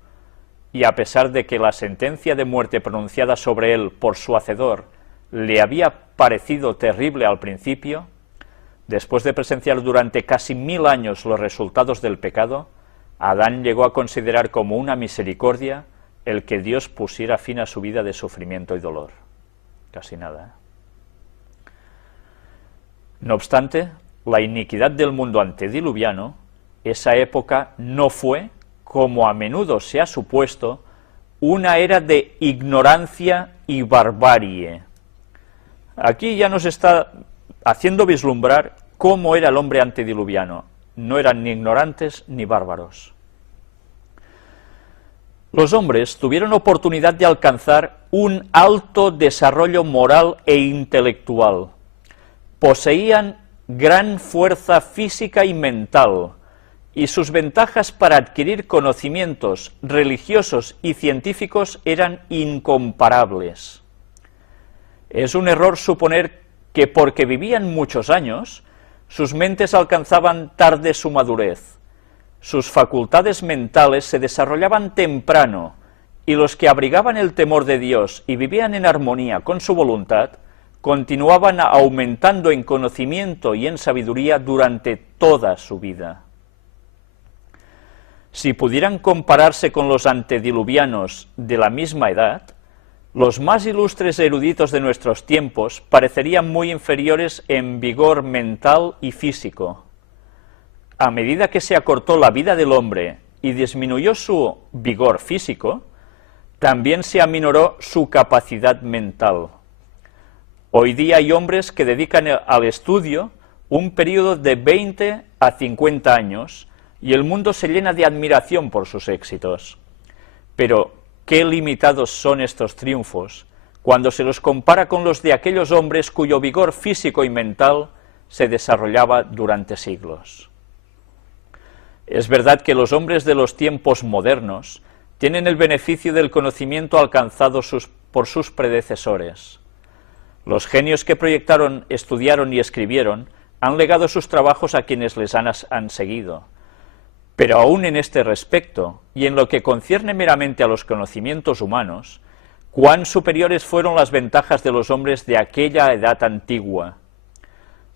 y a pesar de que la sentencia de muerte pronunciada sobre él por su hacedor le había parecido terrible al principio, después de presenciar durante casi 1000 años los resultados del pecado, Adán llegó a considerar como una misericordia el que Dios pusiera fin a su vida de sufrimiento y dolor. Casi nada, ¿eh? No obstante, la iniquidad del mundo antediluviano, esa época no fue, como a menudo se ha supuesto, una era de ignorancia y barbarie. Aquí ya nos está haciendo vislumbrar cómo era el hombre antediluviano. No eran ni ignorantes ni bárbaros. Los hombres tuvieron oportunidad de alcanzar un alto desarrollo moral e intelectual. Poseían gran fuerza física y mental, y sus ventajas para adquirir conocimientos religiosos y científicos eran incomparables. Es un error suponer que porque vivían muchos años, sus mentes alcanzaban tarde su madurez. Sus facultades mentales se desarrollaban temprano, y los que abrigaban el temor de Dios y vivían en armonía con su voluntad, continuaban aumentando en conocimiento y en sabiduría durante toda su vida. Si pudieran compararse con los antediluvianos de la misma edad, los más ilustres eruditos de nuestros tiempos parecerían muy inferiores en vigor mental y físico. A medida que se acortó la vida del hombre y disminuyó su vigor físico, también se aminoró su capacidad mental. Hoy día hay hombres que dedican al estudio un periodo de 20 a 50 años y el mundo se llena de admiración por sus éxitos. Pero qué limitados son estos triunfos cuando se los compara con los de aquellos hombres cuyo vigor físico y mental se desarrollaba durante siglos. Es verdad que los hombres de los tiempos modernos tienen el beneficio del conocimiento alcanzado por sus predecesores. Los genios que proyectaron, estudiaron y escribieron han legado sus trabajos a quienes les han seguido. Pero aún en este respecto, y en lo que concierne meramente a los conocimientos humanos, cuán superiores fueron las ventajas de los hombres de aquella edad antigua.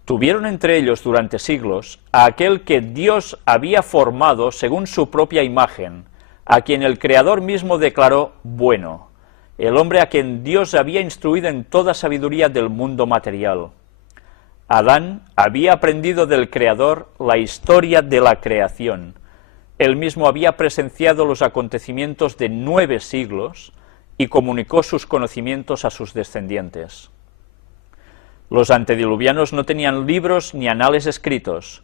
Tuvieron entre ellos durante siglos a aquel que Dios había formado según su propia imagen, a quien el Creador mismo declaró bueno, el hombre a quien Dios había instruido en toda sabiduría del mundo material. Adán había aprendido del Creador la historia de la creación. Él mismo había presenciado los acontecimientos de 9 siglos y comunicó sus conocimientos a sus descendientes. Los antediluvianos no tenían libros ni anales escritos,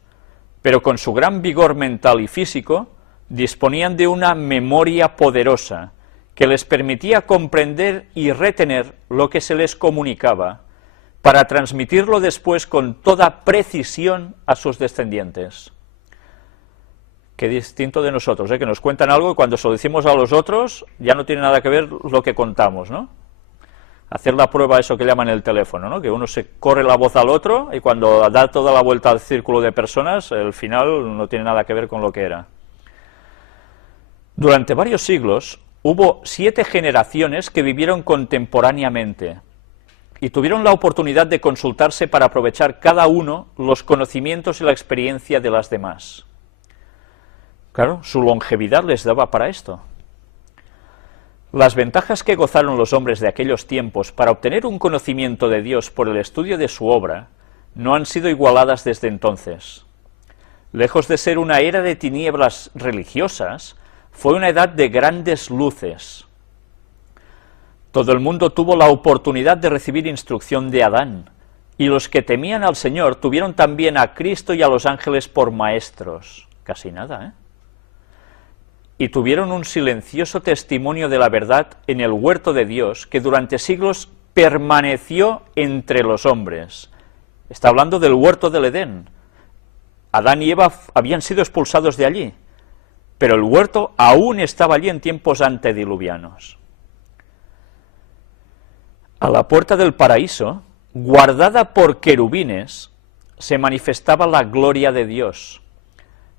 pero con su gran vigor mental y físico disponían de una memoria poderosa que les permitía comprender y retener lo que se les comunicaba para transmitirlo después con toda precisión a sus descendientes. Qué distinto de nosotros, que nos cuentan algo y cuando se lo decimos a los otros ya no tiene nada que ver lo que contamos, ¿no? Hacer la prueba, eso que llaman el teléfono, ¿no? Que uno se corre la voz al otro y cuando da toda la vuelta al círculo de personas, el final no tiene nada que ver con lo que era. Durante varios siglos hubo 7 generaciones que vivieron contemporáneamente y tuvieron la oportunidad de consultarse para aprovechar cada uno los conocimientos y la experiencia de las demás. Claro, su longevidad les daba para esto. Las ventajas que gozaron los hombres de aquellos tiempos para obtener un conocimiento de Dios por el estudio de su obra no han sido igualadas desde entonces. Lejos de ser una era de tinieblas religiosas, fue una edad de grandes luces. Todo el mundo tuvo la oportunidad de recibir instrucción de Adán, y los que temían al Señor tuvieron también a Cristo y a los ángeles por maestros. Casi nada, ¿eh? Y tuvieron un silencioso testimonio de la verdad en el huerto de Dios, que durante siglos permaneció entre los hombres. Está hablando del huerto del Edén. Adán y Eva habían sido expulsados de allí, pero el huerto aún estaba allí en tiempos antediluvianos. A la puerta del paraíso, guardada por querubines, se manifestaba la gloria de Dios,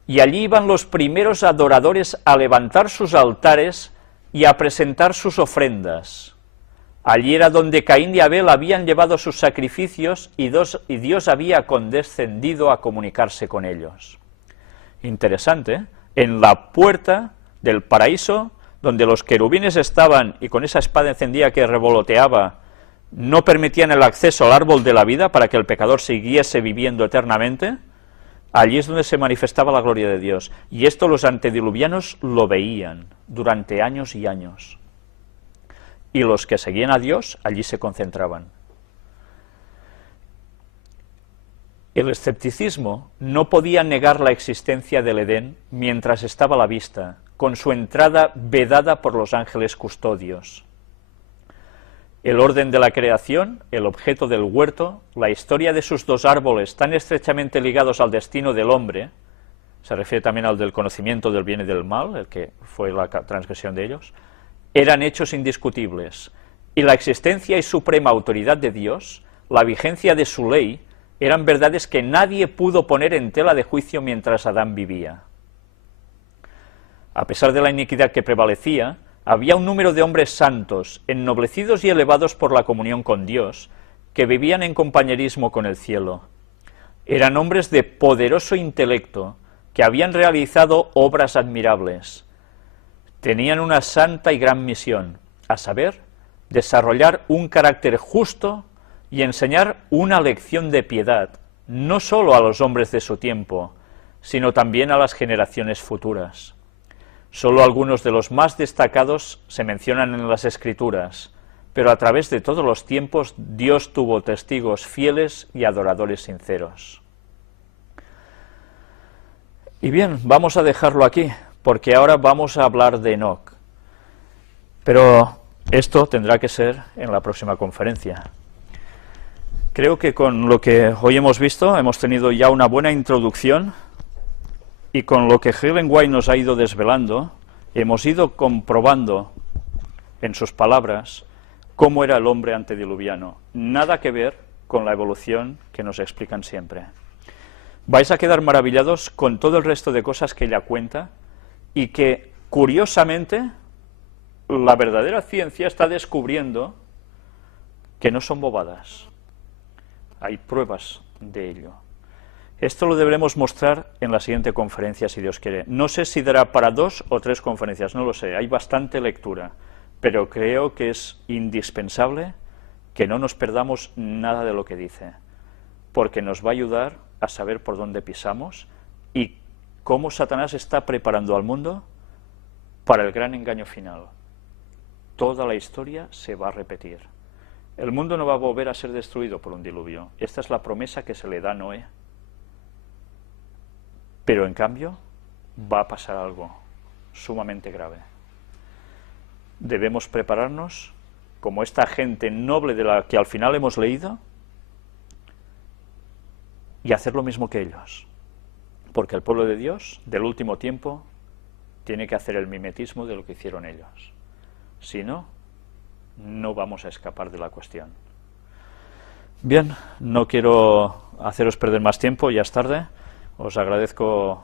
y allí iban los primeros adoradores a levantar sus altares y a presentar sus ofrendas. Allí era donde Caín y Abel habían llevado sus sacrificios y Dios había condescendido a comunicarse con ellos. Interesante, ¿eh? En la puerta del paraíso, donde los querubines estaban y con esa espada encendida que revoloteaba, no permitían el acceso al árbol de la vida para que el pecador siguiese viviendo eternamente, allí es donde se manifestaba la gloria de Dios. Y esto los antediluvianos lo veían durante años y años. Y los que seguían a Dios, allí se concentraban. El escepticismo no podía negar la existencia del Edén mientras estaba a la vista, con su entrada vedada por los ángeles custodios. El orden de la creación, el objeto del huerto, la historia de sus 2 árboles tan estrechamente ligados al destino del hombre, se refiere también al del conocimiento del bien y del mal, el que fue la transgresión de ellos, eran hechos indiscutibles, y la existencia y suprema autoridad de Dios, la vigencia de su ley, eran verdades que nadie pudo poner en tela de juicio mientras Adán vivía. A pesar de la iniquidad que prevalecía, había un número de hombres santos, ennoblecidos y elevados por la comunión con Dios, que vivían en compañerismo con el cielo. Eran hombres de poderoso intelecto, que habían realizado obras admirables. Tenían una santa y gran misión, a saber, desarrollar un carácter justo y enseñar una lección de piedad, no solo a los hombres de su tiempo, sino también a las generaciones futuras. Solo algunos de los más destacados se mencionan en las Escrituras, pero a través de todos los tiempos Dios tuvo testigos fieles y adoradores sinceros. Y bien, vamos a dejarlo aquí, porque ahora vamos a hablar de Enoc. Pero esto tendrá que ser en la próxima conferencia. Creo que con lo que hoy hemos visto hemos tenido ya una buena introducción, y con lo que Ellen White nos ha ido desvelando, hemos ido comprobando en sus palabras cómo era el hombre antediluviano. Nada que ver con la evolución que nos explican siempre. Vais a quedar maravillados con todo el resto de cosas que ella cuenta y que, curiosamente, la verdadera ciencia está descubriendo que no son bobadas. Hay pruebas de ello. Esto lo deberemos mostrar en la siguiente conferencia, si Dios quiere. No sé si dará para 2 o 3 conferencias, no lo sé, hay bastante lectura, pero creo que es indispensable que no nos perdamos nada de lo que dice, porque nos va a ayudar a saber por dónde pisamos y cómo Satanás está preparando al mundo para el gran engaño final. Toda la historia se va a repetir. El mundo no va a volver a ser destruido por un diluvio. Esta es la promesa que se le da a Noé. Pero en cambio va a pasar algo sumamente grave. Debemos prepararnos como esta gente noble de la que al final hemos leído y hacer lo mismo que ellos. Porque el pueblo de Dios, del último tiempo, tiene que hacer el mimetismo de lo que hicieron ellos. Si no, no vamos a escapar de la cuestión. Bien, no quiero haceros perder más tiempo, ya es tarde. Os agradezco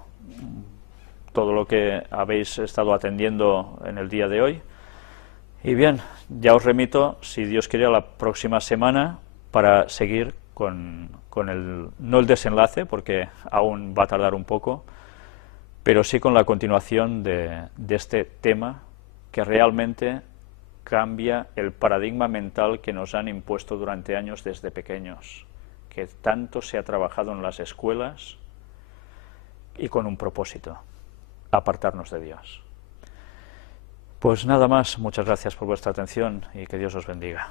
todo lo que habéis estado atendiendo en el día de hoy. Y bien, ya os remito, si Dios quiere, a la próxima semana para seguir con no el desenlace, porque aún va a tardar un poco, pero sí con la continuación de este tema que realmente cambia el paradigma mental que nos han impuesto durante años desde pequeños, que tanto se ha trabajado en las escuelas y con un propósito: apartarnos de Dios. Pues nada más, muchas gracias por vuestra atención y que Dios os bendiga.